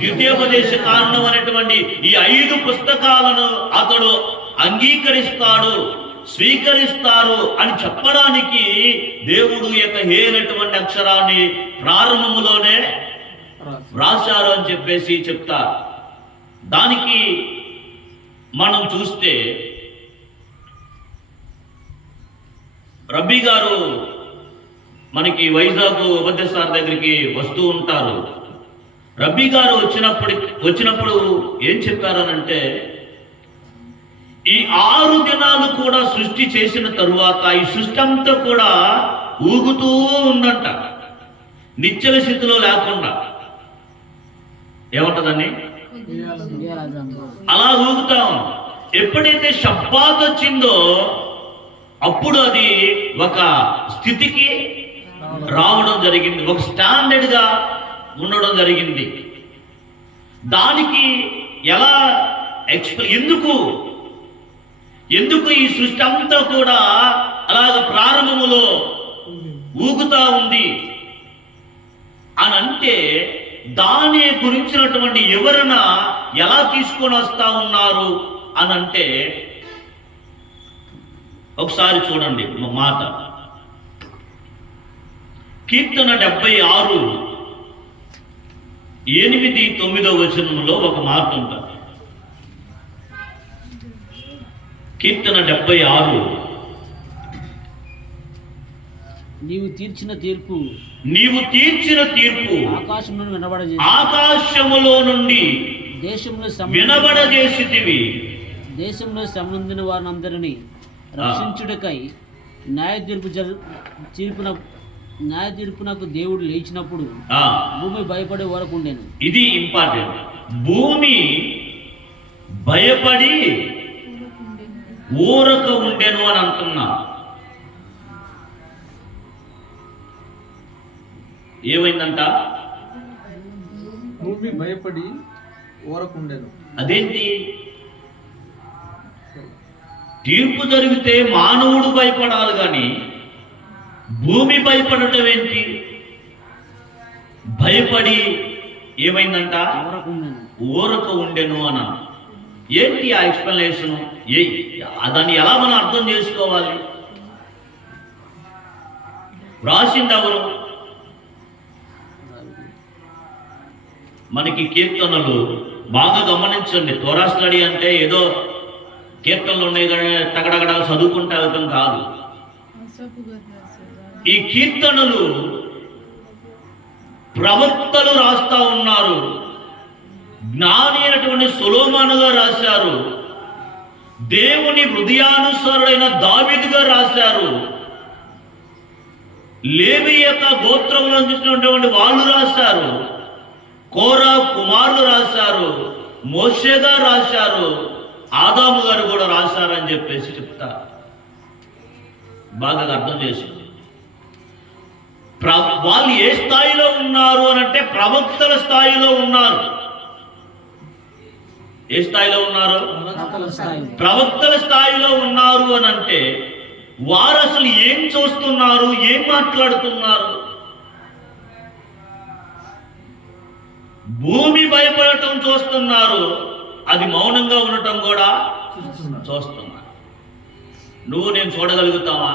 ద్వితీయోపదేశ కాండం అనేటువంటి ఈ 5 పుస్తకాలను అతడు అంగీకరిస్తాడు, స్వీకరిస్తారు అని చెప్పడానికి దేవుడు యొక్క హే అనేటువంటి అక్షరాన్ని ప్రారంభములోనే రాశారు అని చెప్పేసి చెప్తారు. దానికి మనం చూస్తే రబ్బీ గారు మనకి వైజాగ్ ఉపదేశాల దగ్గరికి వస్తూ ఉంటారు. రబ్బీ గారు వచ్చినప్పుడు ఏం చెప్పారనంటే, ఈ 6 దినాలు కూడా సృష్టి చేసిన తరువాత ఈ సృష్టి అంతా కూడా ఊగుతూ ఉందంట, నిశ్చల స్థితిలో లేకుండా. ఏముంటదండి? అలా ఊగుతాం. ఎప్పుడైతే షబ్బాత్ వచ్చిందో అప్పుడు అది ఒక స్థితికి రావడం జరిగింది, ఒక స్టాండర్డ్ గా ఉండడం జరిగింది. దానికి ఎలా ఎందుకు ఈ సృష్టి అంతా కూడా అలాగ ప్రారంభములో ఊగుతా ఉంది అని అంటే, దాని గురించినటువంటి వివరణ ఎలా తీసుకొని వస్తా ఉన్నారు అని అంటే, ఒకసారి చూడండి మాట. కీర్తన 76 8-9 వచనంలో ఒక మాట ఉంటుంది. కీర్తన 76 నీవు తీర్చిన తీర్పు ఆకాశములో నుండి వినబడజేసితివి. దేశంలో శ్రమనొందిన వారినందరినీ రక్షించుటకై న్యాయ తీర్పునకు దేవుడు లేచినప్పుడు భూమి భయపడే వరకు ఉండేను. ఇది ఇంపార్టెంట్. భూమి భయపడి ఊరక ఉండెను అని అంటున్నా. ఏమైందంట? భూమి భయపడి ఊరకుండెను. అదేంటి? తీర్పు జరిగితే మానవుడు భయపడాలి కానీ భూమి భయపడటం ఏంటి? భయపడి ఏమైందంట? ఊరక ఉండెను అన్న. ఏంటి ఆ ఎక్స్ప్లెనేషన్? దాన్ని ఎలా మనం అర్థం చేసుకోవాలి? రాసింది ఎవరు? మనకి కీర్తనలు బాగా గమనించండి. తోరా స్టడీ అంటే ఏదో కీర్తనలు ఉన్నాయి కానీ తగడగడ చదువుకుంటే వెళ్తాం కాదు. ఈ కీర్తనలు ప్రవక్తలు రాస్తా ఉన్నారు. జ్ఞాని అయినటువంటి సొలొమోనుగా రాశారు. దేవుని హృదయానుసారుడైన దావీదుగా రాశారు. లేవి యొక్క గోత్రంలో చూసినటువంటి వాళ్ళు రాశారు. కోరా కుమారులు రాశారు. మోషేగా రాశారు. ఆదాము గారు కూడా రాశారని చెప్పేసి చెప్తారు. బాగా అర్థం చేసి వాళ్ళు ఏ స్థాయిలో ఉన్నారు అని అంటే ప్రవక్తల స్థాయిలో ఉన్నారు. ఏ స్థాయిలో ఉన్నారు? ప్రవక్తల స్థాయిలో ఉన్నారు అని అంటే వారు అసలు ఏం చూస్తున్నారు, ఏం మాట్లాడుతున్నారు? భూమి భయపడటం చూస్తున్నారు, అది మౌనంగా ఉండటం కూడా చూస్తున్నారు. నువ్వు నేను చూడగలుగుతావా?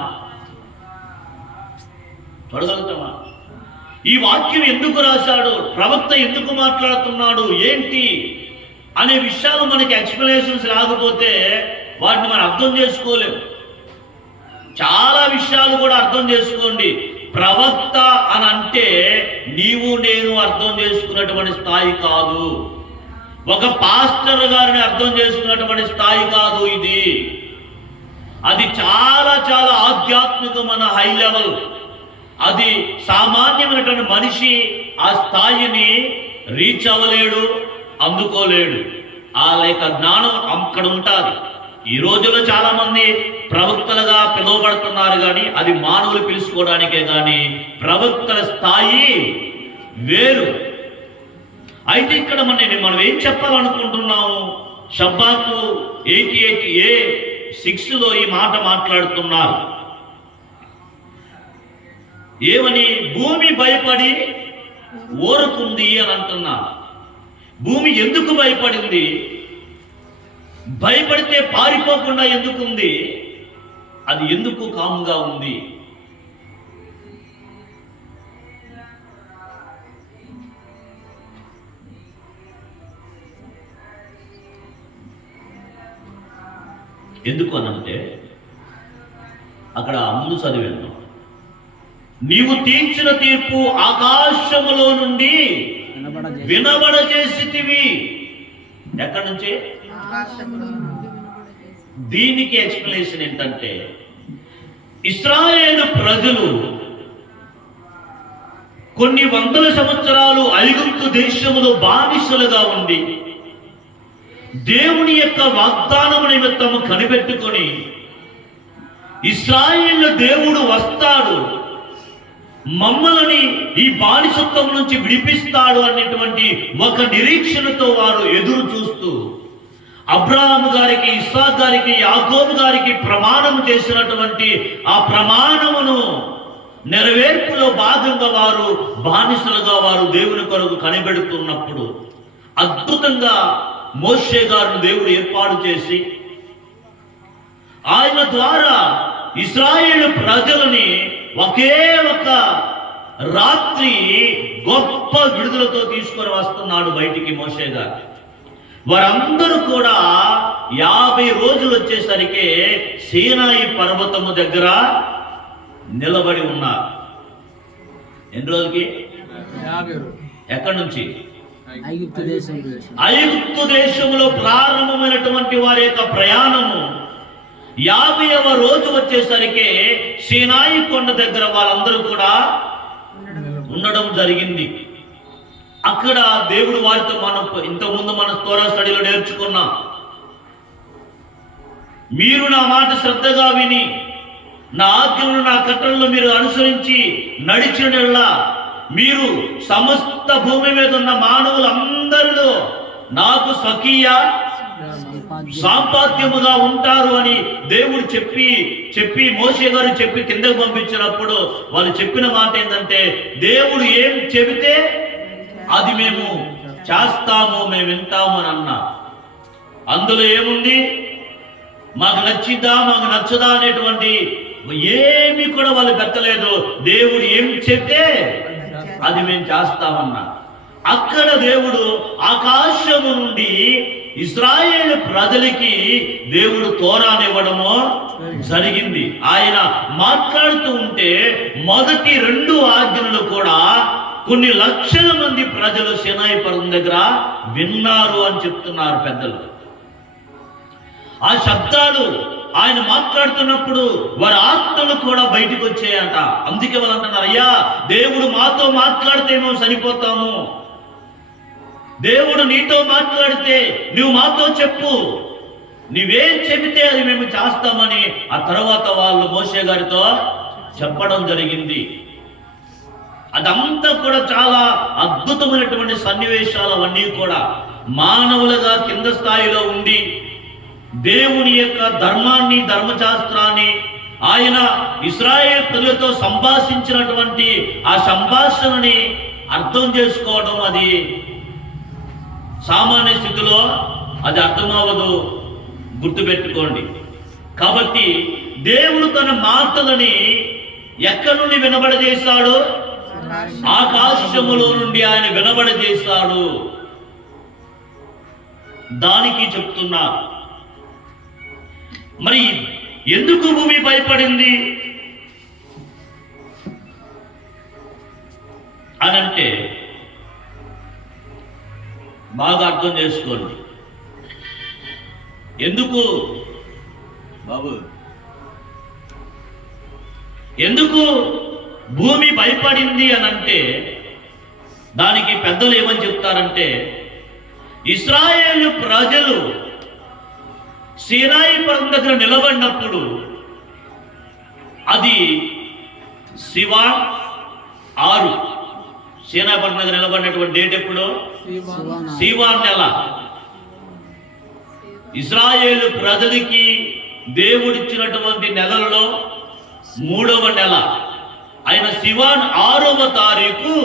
ఈ వాక్యం ఎందుకు రాశాడు, ప్రవక్త ఎందుకు మాట్లాడుతున్నాడు, ఏంటి అనే విషయాలు మనకి ఎక్స్ప్లెనేషన్స్ రాకపోతే వాటిని మనం అర్థం చేసుకోలేము. చాలా విషయాలు కూడా అర్థం చేసుకోండి. ప్రవక్త అని అంటే నీవు నేను అర్థం చేసుకున్నటువంటి స్థాయి కాదు. ఒక పాస్టర్ గారిని అర్థం చేసుకున్నటువంటి స్థాయి కాదు ఇది. అది చాలా చాలా ఆధ్యాత్మికమైన హై లెవెల్. అది సామాన్యమైనటువంటి మనిషి ఆ స్థాయిని రీచ్ అవ్వలేడు, అందుకోలేడు. ఆ లేక జ్ఞానం అక్కడ ఉంటుంది. ఈ రోజుల్లో చాలా మంది ప్రవక్తలుగా పిలువబడుతున్నారు కానీ అది మానవులు పిలుచుకోవడానికే కానీ ప్రవక్తల స్థాయి వేరు. అయితే ఇక్కడ మనం ఏం చెప్పాలనుకుంటున్నాము? షబ్బాతు 88A6లో ఈ మాట మాట్లాడుతున్నారు. ఏమని? భూమి భయపడి ఊరుకుంది అని అంటున్నారు. భూమి ఎందుకు భయపడింది? భయపడితే పారిపోకుండా ఎందుకుంది? అది ఎందుకు కాముగా ఉంది? ఎందుకు అనంటే అక్కడ ముందు చదివాను, నీవు తీర్చిన తీర్పు ఆకాశములో నుండి వినబడజేసితివి. ఎక్కడి నుంచి? దీనికి ఎక్స్ప్లెనేషన్ ఏంటంటే, ఇశ్రాయేలు ప్రజలు కొన్ని వందల సంవత్సరాలు ఐగుప్తు దేశములో బానిసలుగా ఉండి దేవుని యొక్క వాగ్దానము నిమిత్తము కనిపెట్టుకొని ఇశ్రాయేలు దేవుడు వస్తాడు, మమ్మల్ని ఈ బానిసత్వం నుంచి విడిపిస్తాడు అనేటువంటి ఒక నిరీక్షణతో వారు ఎదురు చూస్తూ అబ్రహాము గారికి, ఇస్సాకు గారికి, యాకోబు గారికి ప్రమాణం చేసినటువంటి ఆ ప్రమాణమును నెరవేర్పులో భాగంగా వారు బానిసలుగా వారు దేవుని కొరకు కనిపెడుతున్నప్పుడు అద్భుతంగా మోషే గారిని దేవుడు ఏర్పాటు చేసి ఆయన ద్వారా ఇశ్రాయేలు ప్రజలని ఒకే ఒక రాత్రి గొప్ప విడుదలతో తీసుకొని వస్తున్నాడు బయటికి మోషే గారు. వారందరూ కూడా 50 రోజులు వచ్చేసరికి సీనాయి పర్వతము దగ్గర నిలబడి ఉన్నారు. ఎన్ని రోజులకి? 50 రోజులు. ఎక్కడి నుంచి? ఐగుప్తు దేశంలో ప్రారంభమైనటువంటి వారి యొక్క ప్రయాణము 50వ రోజు వచ్చేసరికి సీనాయి కొండ దగ్గర వాళ్ళందరూ కూడా ఉండడం జరిగింది. అక్కడ దేవుడు వారితో మనం ఇంతకుముందు మన తోరా స్టడీలో నేర్చుకున్నాం, మీరు నా మాట శ్రద్ధగా విని నా ఆజ్ఞలను నా కట్టలను మీరు అనుసరించి నడిచిన మీరు సమస్త భూమి మీద ఉన్న మానవులందరిలో నాకు స్వకీయ సాంపాద్యముగా ఉంటారు అని దేవుడు చెప్పి మోషే గారు చెప్పి కిందకు పంపించినప్పుడు వాళ్ళు చెప్పిన మాట ఏంటంటే, దేవుడు ఏం చెబితే అది మేము చేస్తాము, మేము వింటాము అని అన్నా. అందులో ఏముంది? మాకు నచ్చిద్దా మాకు నచ్చదా అనేటువంటి ఏమి కూడా వాళ్ళు పెట్టలేదు. దేవుడు ఏం చెప్తే అది మేము చేస్తామన్నా. అక్కడ దేవుడు ఆకాశము నుండి ఇశ్రాయేలు ప్రజలకి దేవుడు తోరానివ్వడము జరిగింది. ఆయన మాట్లాడుతూ ఉంటే మొదటి 2 ఆజ్ఞలు కూడా కొన్ని లక్షల మంది ప్రజలు సీనాయి పర్వతం దగ్గర విన్నారు అని చెప్తున్నారు పెద్దలు. ఆ శబ్దాలు ఆయన మాట్లాడుతున్నప్పుడు వారి ఆత్మలు కూడా బయటకు వచ్చాయట. అందుకే వాళ్ళు అంటున్నారు, అయ్యా దేవుడు మాతో మాట్లాడితే మేము సరిపోతాము, దేవుడు నీతో మాట్లాడితే నువ్వు మాతో చెప్పు, నువ్వేం చెబితే అది మేము చేస్తామని ఆ తర్వాత వాళ్ళు మోషే గారితో చెప్పడం జరిగింది. అదంతా కూడా చాలా అద్భుతమైనటువంటి సన్నివేశాలు. అవన్నీ కూడా మానవులుగా కింద స్థాయిలో ఉండి దేవుని యొక్క ధర్మాన్ని, ధర్మశాస్త్రాన్ని ఆయన ఇశ్రాయేలు ప్రజలతో సంభాషించినటువంటి ఆ సంభాషణని అర్థం చేసుకోవడం అది సామాన్య స్థితిలో అది అర్థమవ్వదు, గుర్తుపెట్టుకోండి. కాబట్టి దేవుడు తన మాటలని ఎక్కడి నుండి వినబడజేశాడు? ఆకాశములో నుండి ఆయన వినబడజేశాడు. దానికి చెప్తున్నా. మరి ఎందుకు భూమి భయపడింది అనంటే బాగా అర్థం చేసుకోండి. ఎందుకు బాబు ఎందుకు భూమి భయపడింది అనంటే దానికి పెద్దలు ఏమని చెప్తారంటే, ఇశ్రాయేలు ప్రజలు సీనాయి పర్వతం దగ్గర నిలబడినప్పుడు అది సివాన్ 6 సీనాయి పర్వతం దగ్గర నిలబడినటువంటి డేట్ ఎప్పుడు? సివాన్ నెల. ఇశ్రాయేలు ప్రజలకి దేవుడిచ్చినటువంటి నెలల్లో 3వ నెల అయిన సివాన్ 6వ తారీఖు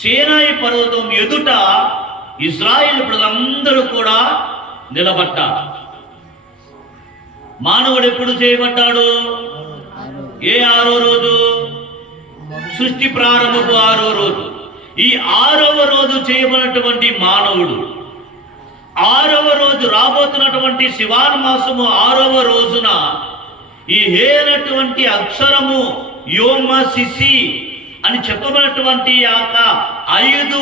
సీనాయి పర్వతం ఎదుట ఇశ్రాయేలు ప్రజలందరూ కూడా నిలబడ్డారు. మానవుడు ఎప్పుడు చేయబడ్డాడు? ఏ 6వ రోజు? సృష్టి ప్రారంభపు 6వ రోజు. ఈ 6వ రోజు చేయబడినటువంటి మానవుడు 6వ రోజు రాబోతున్నటువంటి శివాన్ మాసము 6వ రోజున ఈ హేనటువంటి అక్షరము యోమ శిశి అని చెప్పబడినటువంటి యొక్క 5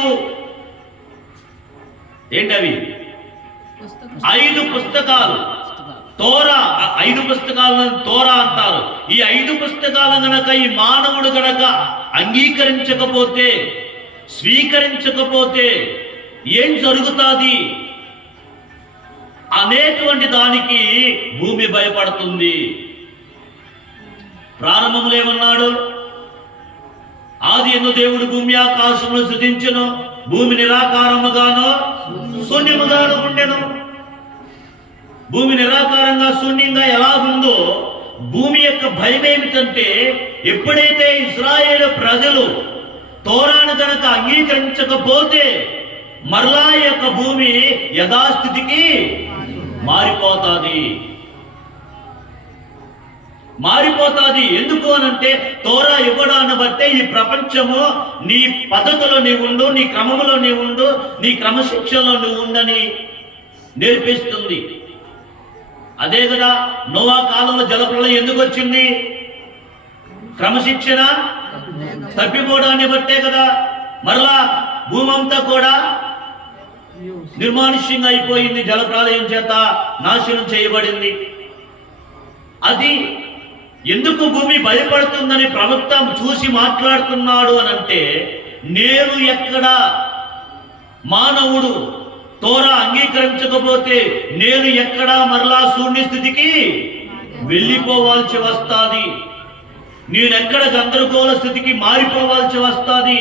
ఏంటవి 5 పుస్తకాలు తోరా, 5 పుస్తకాలను తోరా అంటారు. ఈ 5 పుస్తకాలు గనక ఈ మానవుడు గనక అంగీకరించకపోతే, స్వీకరించకపోతే ఏం జరుగుతుంది అనేటువంటి దానికి భూమి భయపడుతుంది. ప్రారంభంలో ఏమన్నాడు? ఆదియందు దేవుడు భూమి ఆకాశమును సృజించెను, భూమి నిరాకారముగానో శూన్యముగాను ఉండెను. భూమి నిరాకారంగా శూన్యంగా ఎలా ఉందో, భూమి యొక్క భయం ఏమిటంటే, ఎప్పుడైతే ఇశ్రాయేలు ప్రజలు తోరాను గనక అంగీకరించకపోతే మరలా యొక్క భూమి యథాస్థితికి మారిపోతాది. ఎందుకు అనంటే, తోరా ఇవ్వడాన్ని బట్టే ఈ ప్రపంచము నీ పద్ధతిలో నీవు ఉండు, నీ క్రమములో నీవు ఉండు, నీ క్రమశిక్షణలో నువ్వు ఉండని నేర్పిస్తుంది. అదే కదా నోవా కాలంలో జలప్రళయం ఎందుకు వచ్చింది? క్రమశిక్షణ తప్పిపోవడాన్ని బట్టే కదా. మరలా భూమంతా కూడా నిర్మానుష్యంగా అయిపోయింది, జలప్రళయం చేత నాశనం చేయబడింది. అది ఎందుకు భూమి భయపడుతుందని ప్రవక్త చూసి మాట్లాడుతున్నాడు అనంటే, నేను ఎక్కడ మానవుడు తోరా అంగీకరించకపోతే నేను ఎక్కడ మరలా శూన్య స్థితికి వెళ్ళిపోవాల్సి వస్తుంది, నేనెక్కడ గందరగోళ స్థితికి మారిపోవాల్సి వస్తుంది,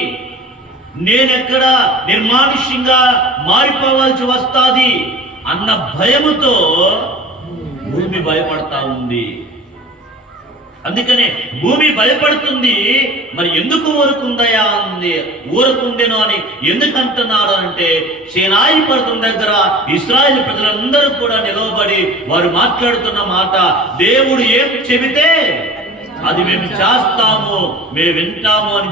నేనెక్కడ నిర్మానుష్యంగా మారిపోవాల్సి వస్తుంది అన్న భయముతో భూమి భయపడతా ఉంది. అందుకనే భూమి భయపడుతుంది. మరి ఎందుకు ఊరుకుందయా అంది, ఊరుకుండెను అని ఎందుకు అంటున్నాడు అంటే, సీనాయి పర్వతం దగ్గర ఇశ్రాయేలు ప్రజలందరూ కూడా నిలవబడి వారు మాట్లాడుతున్న మాట, దేవుడు ఏం చెబితే అది మేము చేస్తాము, మేము వింటాము అని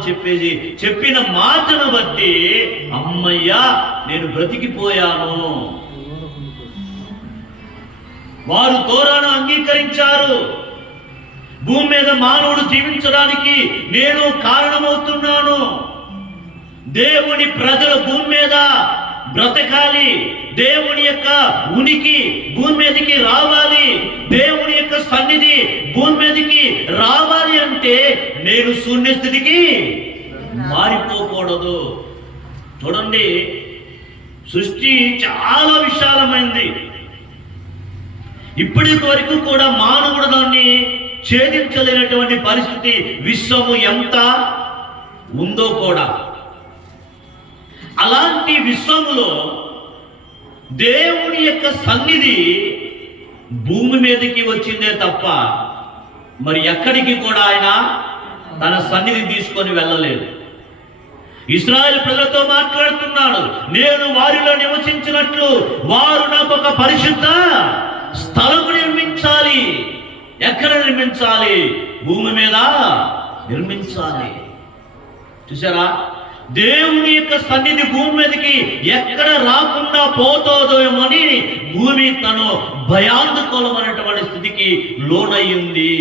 చెప్పిన మాటను బట్టి అమ్మయ్యా నేను బ్రతికిపోయాను. వారు తోరాను అంగీకరించారు. భూమి మీద మానవుడు జీవించడానికి నేను కారణమవుతున్నాను. దేవుని ప్రజలు భూమి మీద బ్రతకాలి, దేవుని యొక్క ఉనికి భూమి మీదకి రావాలి, దేవుని యొక్క సన్నిధి భూమి మీదకి రావాలి అంటే నేను శూన్య స్థితికి మారిపోకూడదు. చూడండి, సృష్టి చాలా విశాలమైంది. ఇప్పటి వరకు కూడా మానవుడు దాన్ని ఛేదించలేనటువంటి పరిస్థితి, విశ్వము ఎంత ఉందో కూడా. అలాంటి విశ్వములో దేవుని యొక్క సన్నిధి భూమి మీదకి వచ్చిందే తప్ప మరి ఎక్కడికి కూడా ఆయన తన సన్నిధి తీసుకొని వెళ్ళలేదు. ఇశ్రాయేలు ప్రజలతో మాట్లాడుతున్నాడు, నేను వారిలో నివసించినట్లు వారు నాకు ఒక పరిశుద్ధ స్థలము నిర్మించాలి. ఎక్కడ నిర్మించాలి? భూమి మీద నిర్మించాలి. చూసారా, దేవుని యొక్క సన్నిధి భూమి మీదకి ఎక్కడ రాకుండా పోతుందేమోని భూమి తను భయాందోళనమైనటువంటి స్థితికి లోనయ్యింది.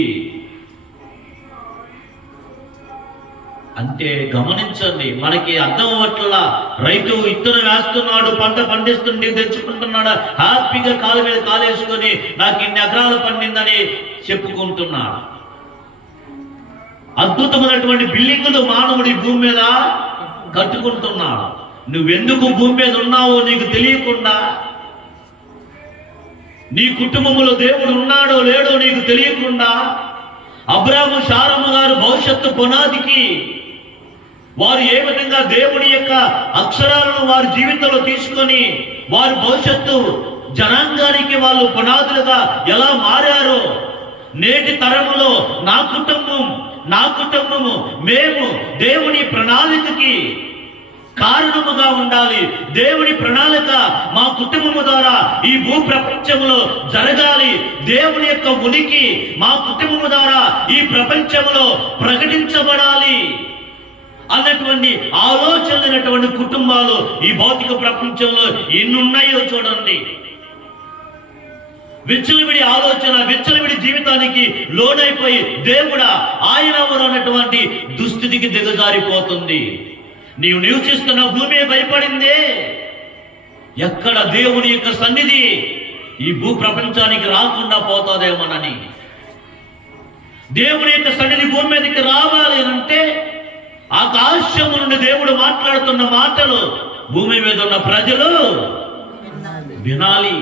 అంటే గమనించండి, మనకి అర్థం అవ్వట్లా. రైతు విత్తనం వేస్తున్నాడు, పంట పండిస్తుంటే తెచ్చుకుంటున్నాడు, హ్యాపీగా కాలు మీద కాలేసుకొని నాకు ఇన్ని ఎకరాలు పండిందని చెప్పుకుంటున్నాడు. అద్భుతమైనటువంటి బిల్డింగులు మానవుడి భూమి మీద కట్టుకుంటున్నాడు. నువ్వెందుకు భూమి మీద ఉన్నావో నీకు తెలియకుండా, నీ కుటుంబంలో దేవుడు ఉన్నాడో లేడో నీకు తెలియకుండా, అబ్రాము శారమ్మ గారు భవిష్యత్తు పునాదికి వారు ఏ విధంగా దేవుని యొక్క అక్షరాలను వారి జీవితంలో తీసుకొని వారి భవిష్యత్తు జనాంగానికి వాళ్ళు పునాదులుగా ఎలా మారారో, నేటి తరములో నా కుటుంబము మేము దేవుని ప్రణాళికకి కారణముగా ఉండాలి. దేవుని ప్రణాళిక మా కుటుంబము ద్వారా ఈ భూ ప్రపంచంలో జరగాలి. దేవుని యొక్క ఉనికి మా కుటుంబము ద్వారా ఈ ప్రపంచంలో ప్రకటించబడాలి అన్నటువంటి ఆలోచనలైనటువంటి కుటుంబాలు ఈ భౌతిక ప్రపంచంలో ఎన్నున్నాయో చూడండి. విచ్చలవిడి ఆలోచన, విచ్చలవిడి జీవితానికి లోనైపోయి దేవుడా ఆయన అన్నటువంటి దుస్థితికి దిగజారిపోతుంది. నీవు నివసిస్తున్న భూమి భయపడిందే. ఎక్కడ దేవుని యొక్క సన్నిధి ఈ భూ ప్రపంచానికి రాకుండా పోతుందేమోనని. దేవుని యొక్క సన్నిధి భూమి మీదకి రావాలి అంటే ఆకాశము నుండి దేవుడు మాట్లాడుతున్న మాటలు భూమి మీద ఉన్న ప్రజలు వినాలి,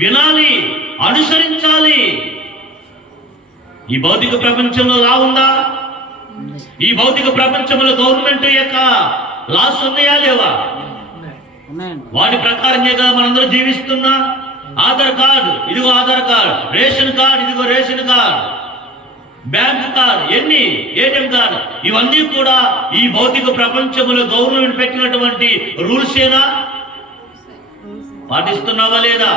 వినాలి, అనుసరించాలి. ఈ భౌతిక ప్రపంచంలో లా ఉందా? ఈ భౌతిక ప్రపంచంలో గవర్నమెంట్ యొక్క లాస్ ఉన్నాయా లేవా? వాటి ప్రకారంగా కదా మనందరూ జీవిస్తున్నా. ఆధార్ కార్డు, ఇదిగో ఆధార్ కార్డు, రేషన్ కార్డు, ఇదిగో రేషన్ కార్డు, బ్యాంక్ కార్డు, ఎన్ని ఏటీఎం కార్డు, ఇవన్నీ కూడా ఈ భౌతిక ప్రపంచంలో గవర్నమెంట్ పెట్టినటువంటి రూల్స్ ఏనా? పాటిస్తున్నావా లేదా?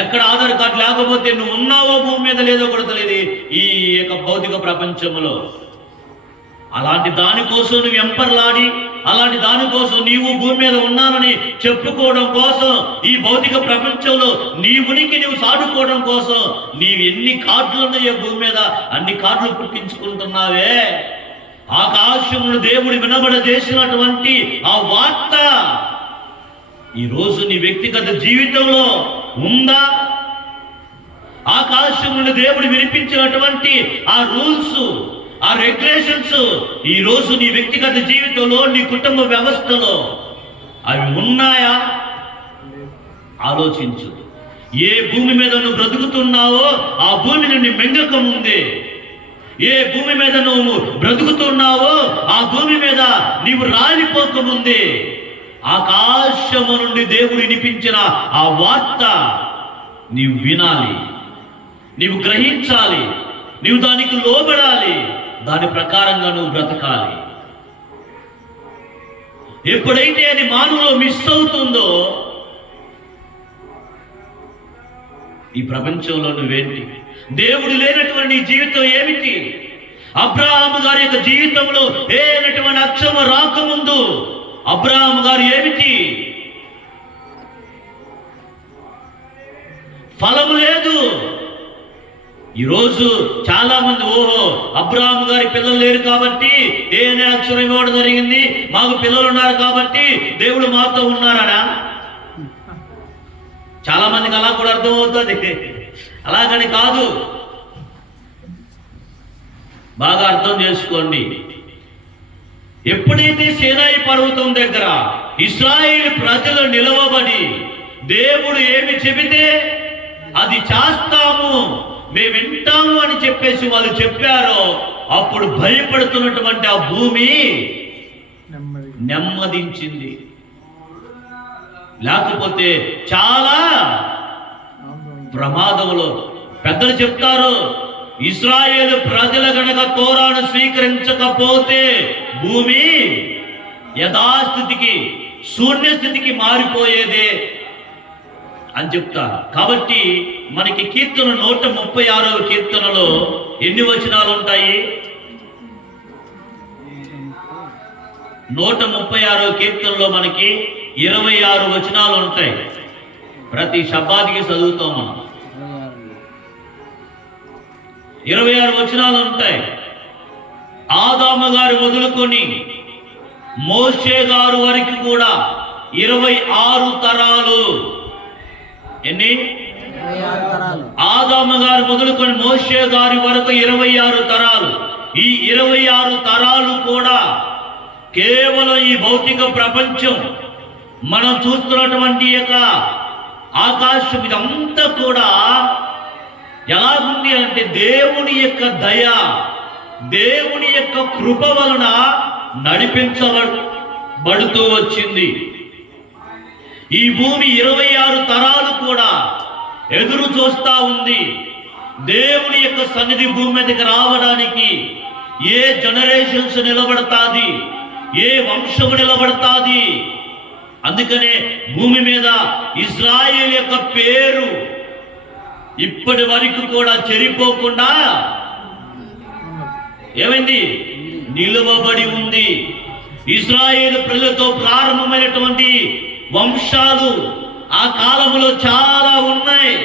ఎక్కడ ఆధార్ కార్డు లేకపోతే నువ్వు ఉన్నావో భూమి మీద లేదో కూడా తెలియదు ఈ యొక్క భౌతిక ప్రపంచంలో. అలాంటి దానికోసం నువ్వు ఎంపర్లాడి, అలాంటి దానికోసం నీవు భూమి మీద ఉన్నానని చెప్పుకోవడం కోసం, ఈ భౌతిక ప్రపంచంలో నీ ఉనికి నీవు సాడుకోవడం కోసం నీవు ఎన్ని కార్డులు ఉన్నాయో భూమి మీద అన్ని కార్డులు పుట్టించుకుంటున్నావే. ఆకాశమును దేవుడు వినబడజేసినటువంటి ఆ వార్త ఈరోజు నీ వ్యక్తిగత జీవితంలో ఉందా? ఆకాశమును దేవుడు వినిపించినటువంటి ఆ రూల్స్, ఆ రెగ్యులేషన్స్ ఈ రోజు నీ వ్యక్తిగత జీవితంలో, నీ కుటుంబ వ్యవస్థలో అవి ఉన్నాయా? ఆలోచించు. ఏ భూమి మీద నువ్వు బ్రతుకుతున్నావో ఆ భూమి నుండి మింగక ముందే, ఏ భూమి మీద నువ్వు బ్రతుకుతున్నావో ఆ భూమి మీద నీవు రాలిపోకముందే ఆకాశము నుండి దేవుడు వినిపించిన ఆ వార్త నీవు వినాలి, నీవు గ్రహించాలి, నీవు దానికి లోబడాలి, దాని ప్రకారంగా నువ్వు బ్రతకాలి. ఎప్పుడైతే అది మానవులో మిస్ అవుతుందో ఈ ప్రపంచంలో నువ్వేంటి? దేవుడు లేనటువంటి జీవితం ఏమిటి? అబ్రహాము గారి యొక్క జీవితంలో ఏనటువంటి అక్షమ రాకముందు అబ్రహాము గారు ఏమిటి? ఫలము లేదు. ఈరోజు చాలా మంది ఓహో అబ్రహాము గారి పిల్లలు లేరు కాబట్టి ఏనే అక్షరం ఇవ్వడం జరిగింది, మాకు పిల్లలు ఉన్నారు కాబట్టి దేవుడు మాతో ఉన్నారనా? చాలా మందికి అలా కూడా అర్థమవుతుంది. అలాగని కాదు, బాగా అర్థం చేసుకోండి. ఎప్పుడైతే సీనాయి పర్వతం దగ్గర ఇశ్రాయేలు ప్రజలు నిలవబడి దేవుడు ఏమి చెబితే అది చేస్తాము, మేము వింటాము అని చెప్పేసి వాళ్ళు చెప్పారో అప్పుడు భయపడుతున్నటువంటి ఆ భూమి నెమ్మదించింది. లేకపోతే చాలా ప్రమాదంలో పెద్దలు చెప్తారు, ఇశ్రాయేలు ప్రజల గనక తోరాను స్వీకరించకపోతే భూమి యథాస్థితికి, శూన్యస్థితికి మారిపోయేదే అని చెప్తారు. కాబట్టి మనకి కీర్తన 136వ కీర్తనలో ఎన్ని వచనాలు ఉంటాయి? 136వ కీర్తనలో మనకి 26 వచనాలు ఉంటాయి. ప్రతి శబ్దానికి చదువుతాం మనం. 26 వచనాలు ఉంటాయి. ఆదాము గారు మొదలుకొని మోషే గారు వరకు కూడా 26 తరాలు. ఎన్ని? 26 తరాలు. ఆదాము గారు మొదలుకొని మోషే గారి వరకు 26 తరాలు. ఈ 26 తరాలు కూడా కేవలం ఈ భౌతిక ప్రపంచం, మనం చూస్తున్నటువంటి యొక్క ఆకాశం ఇదంతా కూడా ఎలాగుంది అంటే దేవుని యొక్క దయ, దేవుని యొక్క కృప వలన నడిపించబడుతూ వచ్చింది. ఈ భూమి 26 తరాలు కూడా ఎదురు చూస్తా ఉంది దేవుని యొక్క సన్నిధి భూమి మీదకి రావడానికి. ఏ జనరేషన్స్ నిలబడతాది, ఏ వంశము నిలబడతాది. అందుకనే భూమి మీద ఇశ్రాయేలు యొక్క పేరు ఇప్పటి వరకు కూడా చెరిపోకుండా ఏమైంది? నిలువబడి ఉంది. ఇశ్రాయేలు ప్రజలతో ప్రారంభమైనటువంటి వంశాలు ఆ కాలంలో చాలా ఉన్నాయి.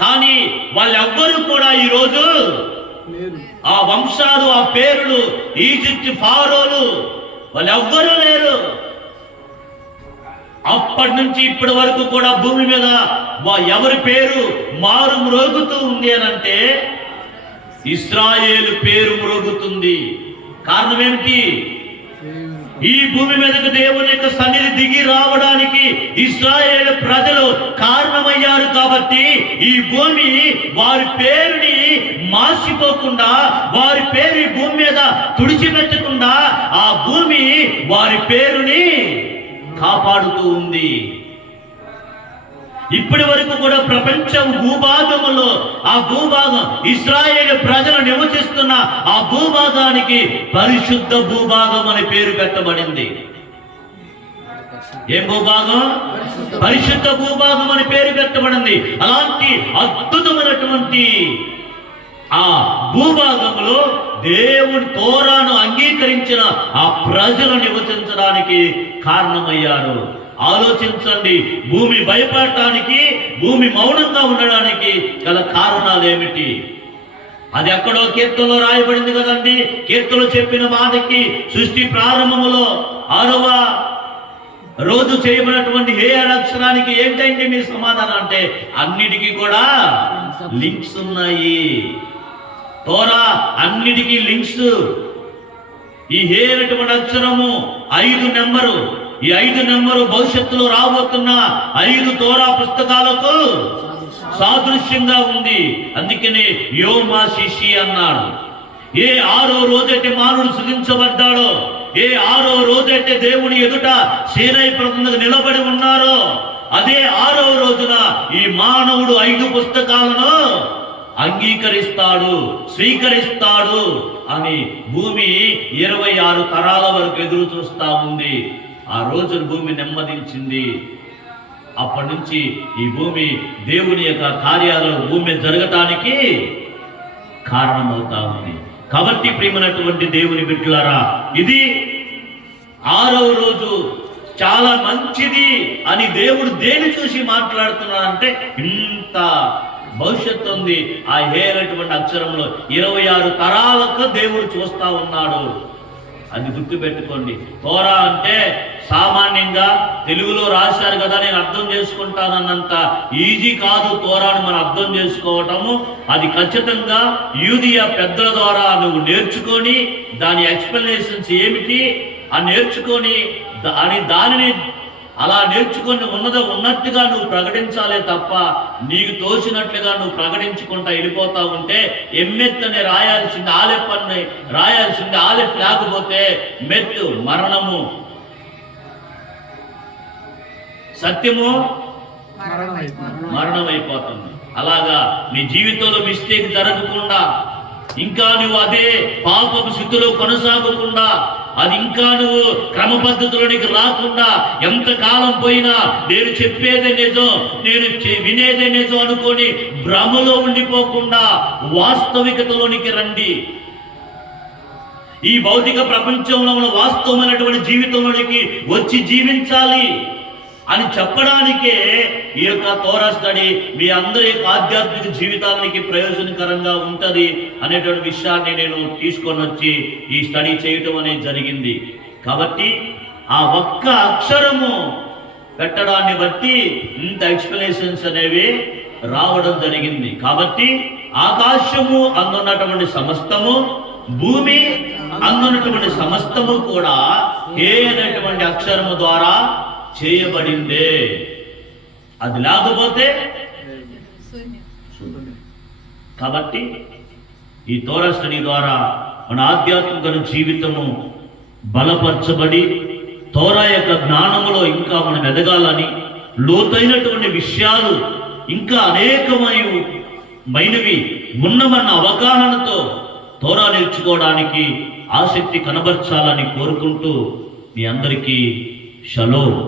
కానీ వాళ్ళెవ్వరూ కూడా ఈరోజు లేరు. ఆ వంశాలు, ఆ పేరులు, ఈజిప్ట్ ఫారోలు వాళ్ళెవ్వరూ లేరు. అప్పటి నుంచి ఇప్పటి వరకు కూడా భూమి మీద ఎవరి పేరు మారు మ్రోగుతూ ఉంది అనంటే ఇశ్రాయేలు పేరు మ్రోగుతుంది. కారణం ఏమిటి? ఈ భూమి మీదకు దేవుని యొక్క సన్నిధి దిగి రావడానికి ఇశ్రాయేలు ప్రజలు కారణమయ్యారు. కాబట్టి ఈ భూమి వారి పేరుని మార్చిపోకుండా, వారి పేరు ఈ భూమి మీద తుడిచిపెట్టకుండా ఆ భూమి వారి పేరుని కాపాడుతూ ఉంది. ఇప్పటి వరకు కూడా ప్రపంచం భూభాగంలో ఆ భూభాగం ఇశ్రాయేలు ప్రజలు నివసిస్తున్న ఆ భూభాగానికి పరిశుద్ధ భూభాగం అని పేరు పెట్టబడింది. ఏం భూభాగం? పరిశుద్ధ భూభాగం అని పేరు పెట్టబడింది. అలాంటి అద్భుతమైనటువంటి ఆ భూభాగంలో దేవుని తోరాను అంగీకరించిన ఆ ప్రజలు నివసించడానికి కారణమయ్యారు. ఆలోచించండి, భూమి భయపడటానికి, భూమి మౌనంగా ఉండడానికి గల కారణాలు ఏమిటి? అది ఎక్కడో కీర్తనలో రాయబడింది కదండి. కీర్తనలో చెప్పిన మాటకి సృష్టి ప్రారంభములో 6వ రోజు చేయబడినటువంటి ఏ అక్షరానికి ఏంటంటే మీ సమాధానం అంటే అన్నిటికీ కూడా లింక్స్ ఉన్నాయి. తోరా అన్నిటికీ లింక్స్. ఈ హే అనేటువంటి అక్షరము 5 నెంబరు. ఈ 5 నెంబరు భవిష్యత్తులో రాబోతున్న 5 తోరా పుస్తకాలకు సాదృశ్యంగా ఉంది. అందుకనే యోమా శిషి అన్నాడు. ఏ 6వ రోజైతే మానవుడు సృజించబడ్డాడో, ఏ 6వ రోజైతే దేవుని ఎదుట సీనాయి పర్వతం నిలబడి ఉన్నారో, అదే 6వ రోజున ఈ మానవుడు 5 పుస్తకాలను అంగీకరిస్తాడు, స్వీకరిస్తాడు అని భూమి 26 తరాల వరకు ఎదురు చూస్తా ఉంది. ఆ రోజున భూమి నెమ్మదించింది. అప్పటి నుంచి ఈ భూమి దేవుని యొక్క కార్యాలు భూమి జరగటానికి కారణమవుతా ఉంది. కాబట్టి ప్రియమైనటువంటి దేవుని బిడ్డలారా, ఇది 6వ రోజు చాలా మంచిది అని దేవుడు దేని చూసి మాట్లాడుతున్నాడంటే ఇంత భవిష్యత్తు ఉంది. ఆ హేరైనటువంటి అక్షరంలో 26 తరాలకు దేవుడు చూస్తా ఉన్నాడు. అది గుర్తుపెట్టుకోండి. తోరా అంటే సామాన్యంగా తెలుగులో రాశారు కదా, నేను అర్థం చేసుకుంటానన్నంత ఈజీ కాదు తోరాను మనం అర్థం చేసుకోవటము. అది ఖచ్చితంగా యూదియా పెద్దల ద్వారా నువ్వు నేర్చుకొని దాని ఎక్స్ప్లెనేషన్స్ ఏమిటి అని నేర్చుకొని దానిని అలా నేర్చుకొని ఉన్నట్టుగా నువ్వు ప్రకటించాలే తప్ప నీకు తోచినట్లుగా నువ్వు ప్రకటించుకుంటా వెళ్ళిపోతా ఉంటే ఎమ్మెత్ అని రాయాల్సింది ఆలెఫ్ అని రాయాల్సింది ఆలెఫ్ లేకపోతే మెత్తు మరణము, సత్యము మరణం అయిపోతుంది. అలాగా నీ జీవితంలో మిస్టేక్ జరగకుండా, ఇంకా నువ్వు అదే పాపపు స్థితిలో కొనసాగకుండా, అది ఇంకా నువ్వు క్రమ పద్ధతిలోనికి రాకుండా, ఎంతకాలం పోయినా నేను చెప్పేదే నిజం, నేను వినేదే నిజం అనుకొని భ్రమలో ఉండిపోకుండా వాస్తవికతలోనికి రండి. ఈ భౌతిక ప్రపంచంలో ఉన్న వాస్తవమైనటువంటి జీవితంలోనికి వచ్చి జీవించాలి అని చెప్పడానికే ఈ యొక్క తోరా స్టడీ మీ అందరి యొక్క ఆధ్యాత్మిక జీవితానికి ప్రయోజనకరంగా ఉంటుంది అనేటువంటి విషయాన్ని నేను తీసుకొని వచ్చి ఈ స్టడీ చేయటం అనేది జరిగింది. కాబట్టి ఆ ఒక్క అక్షరము పెట్టడాన్ని బట్టి ఇంత ఎక్స్ప్లెనేషన్స్ అనేవి రావడం జరిగింది. కాబట్టి ఆకాశము అందున్నటువంటి సమస్తము, భూమి అందున్నటువంటి సమస్తము కూడా ఏ అనేటువంటి అక్షరము ద్వారా చేయబడిందే. అది లేకపోతే కాబట్టి ఈ తోరా స్టడీ ద్వారా మన ఆధ్యాత్మిక జీవితము బలపరచబడి తోరా యొక్క జ్ఞానములో ఇంకా మనం ఎదగాలని, లోతైనటువంటి విషయాలు ఇంకా అనేకమైనవి ఉన్నమన్న అవగాహనతో తోరా నేర్చుకోవడానికి ఆసక్తి కనబర్చాలని కోరుకుంటూ మీ అందరికీ షలోమ్.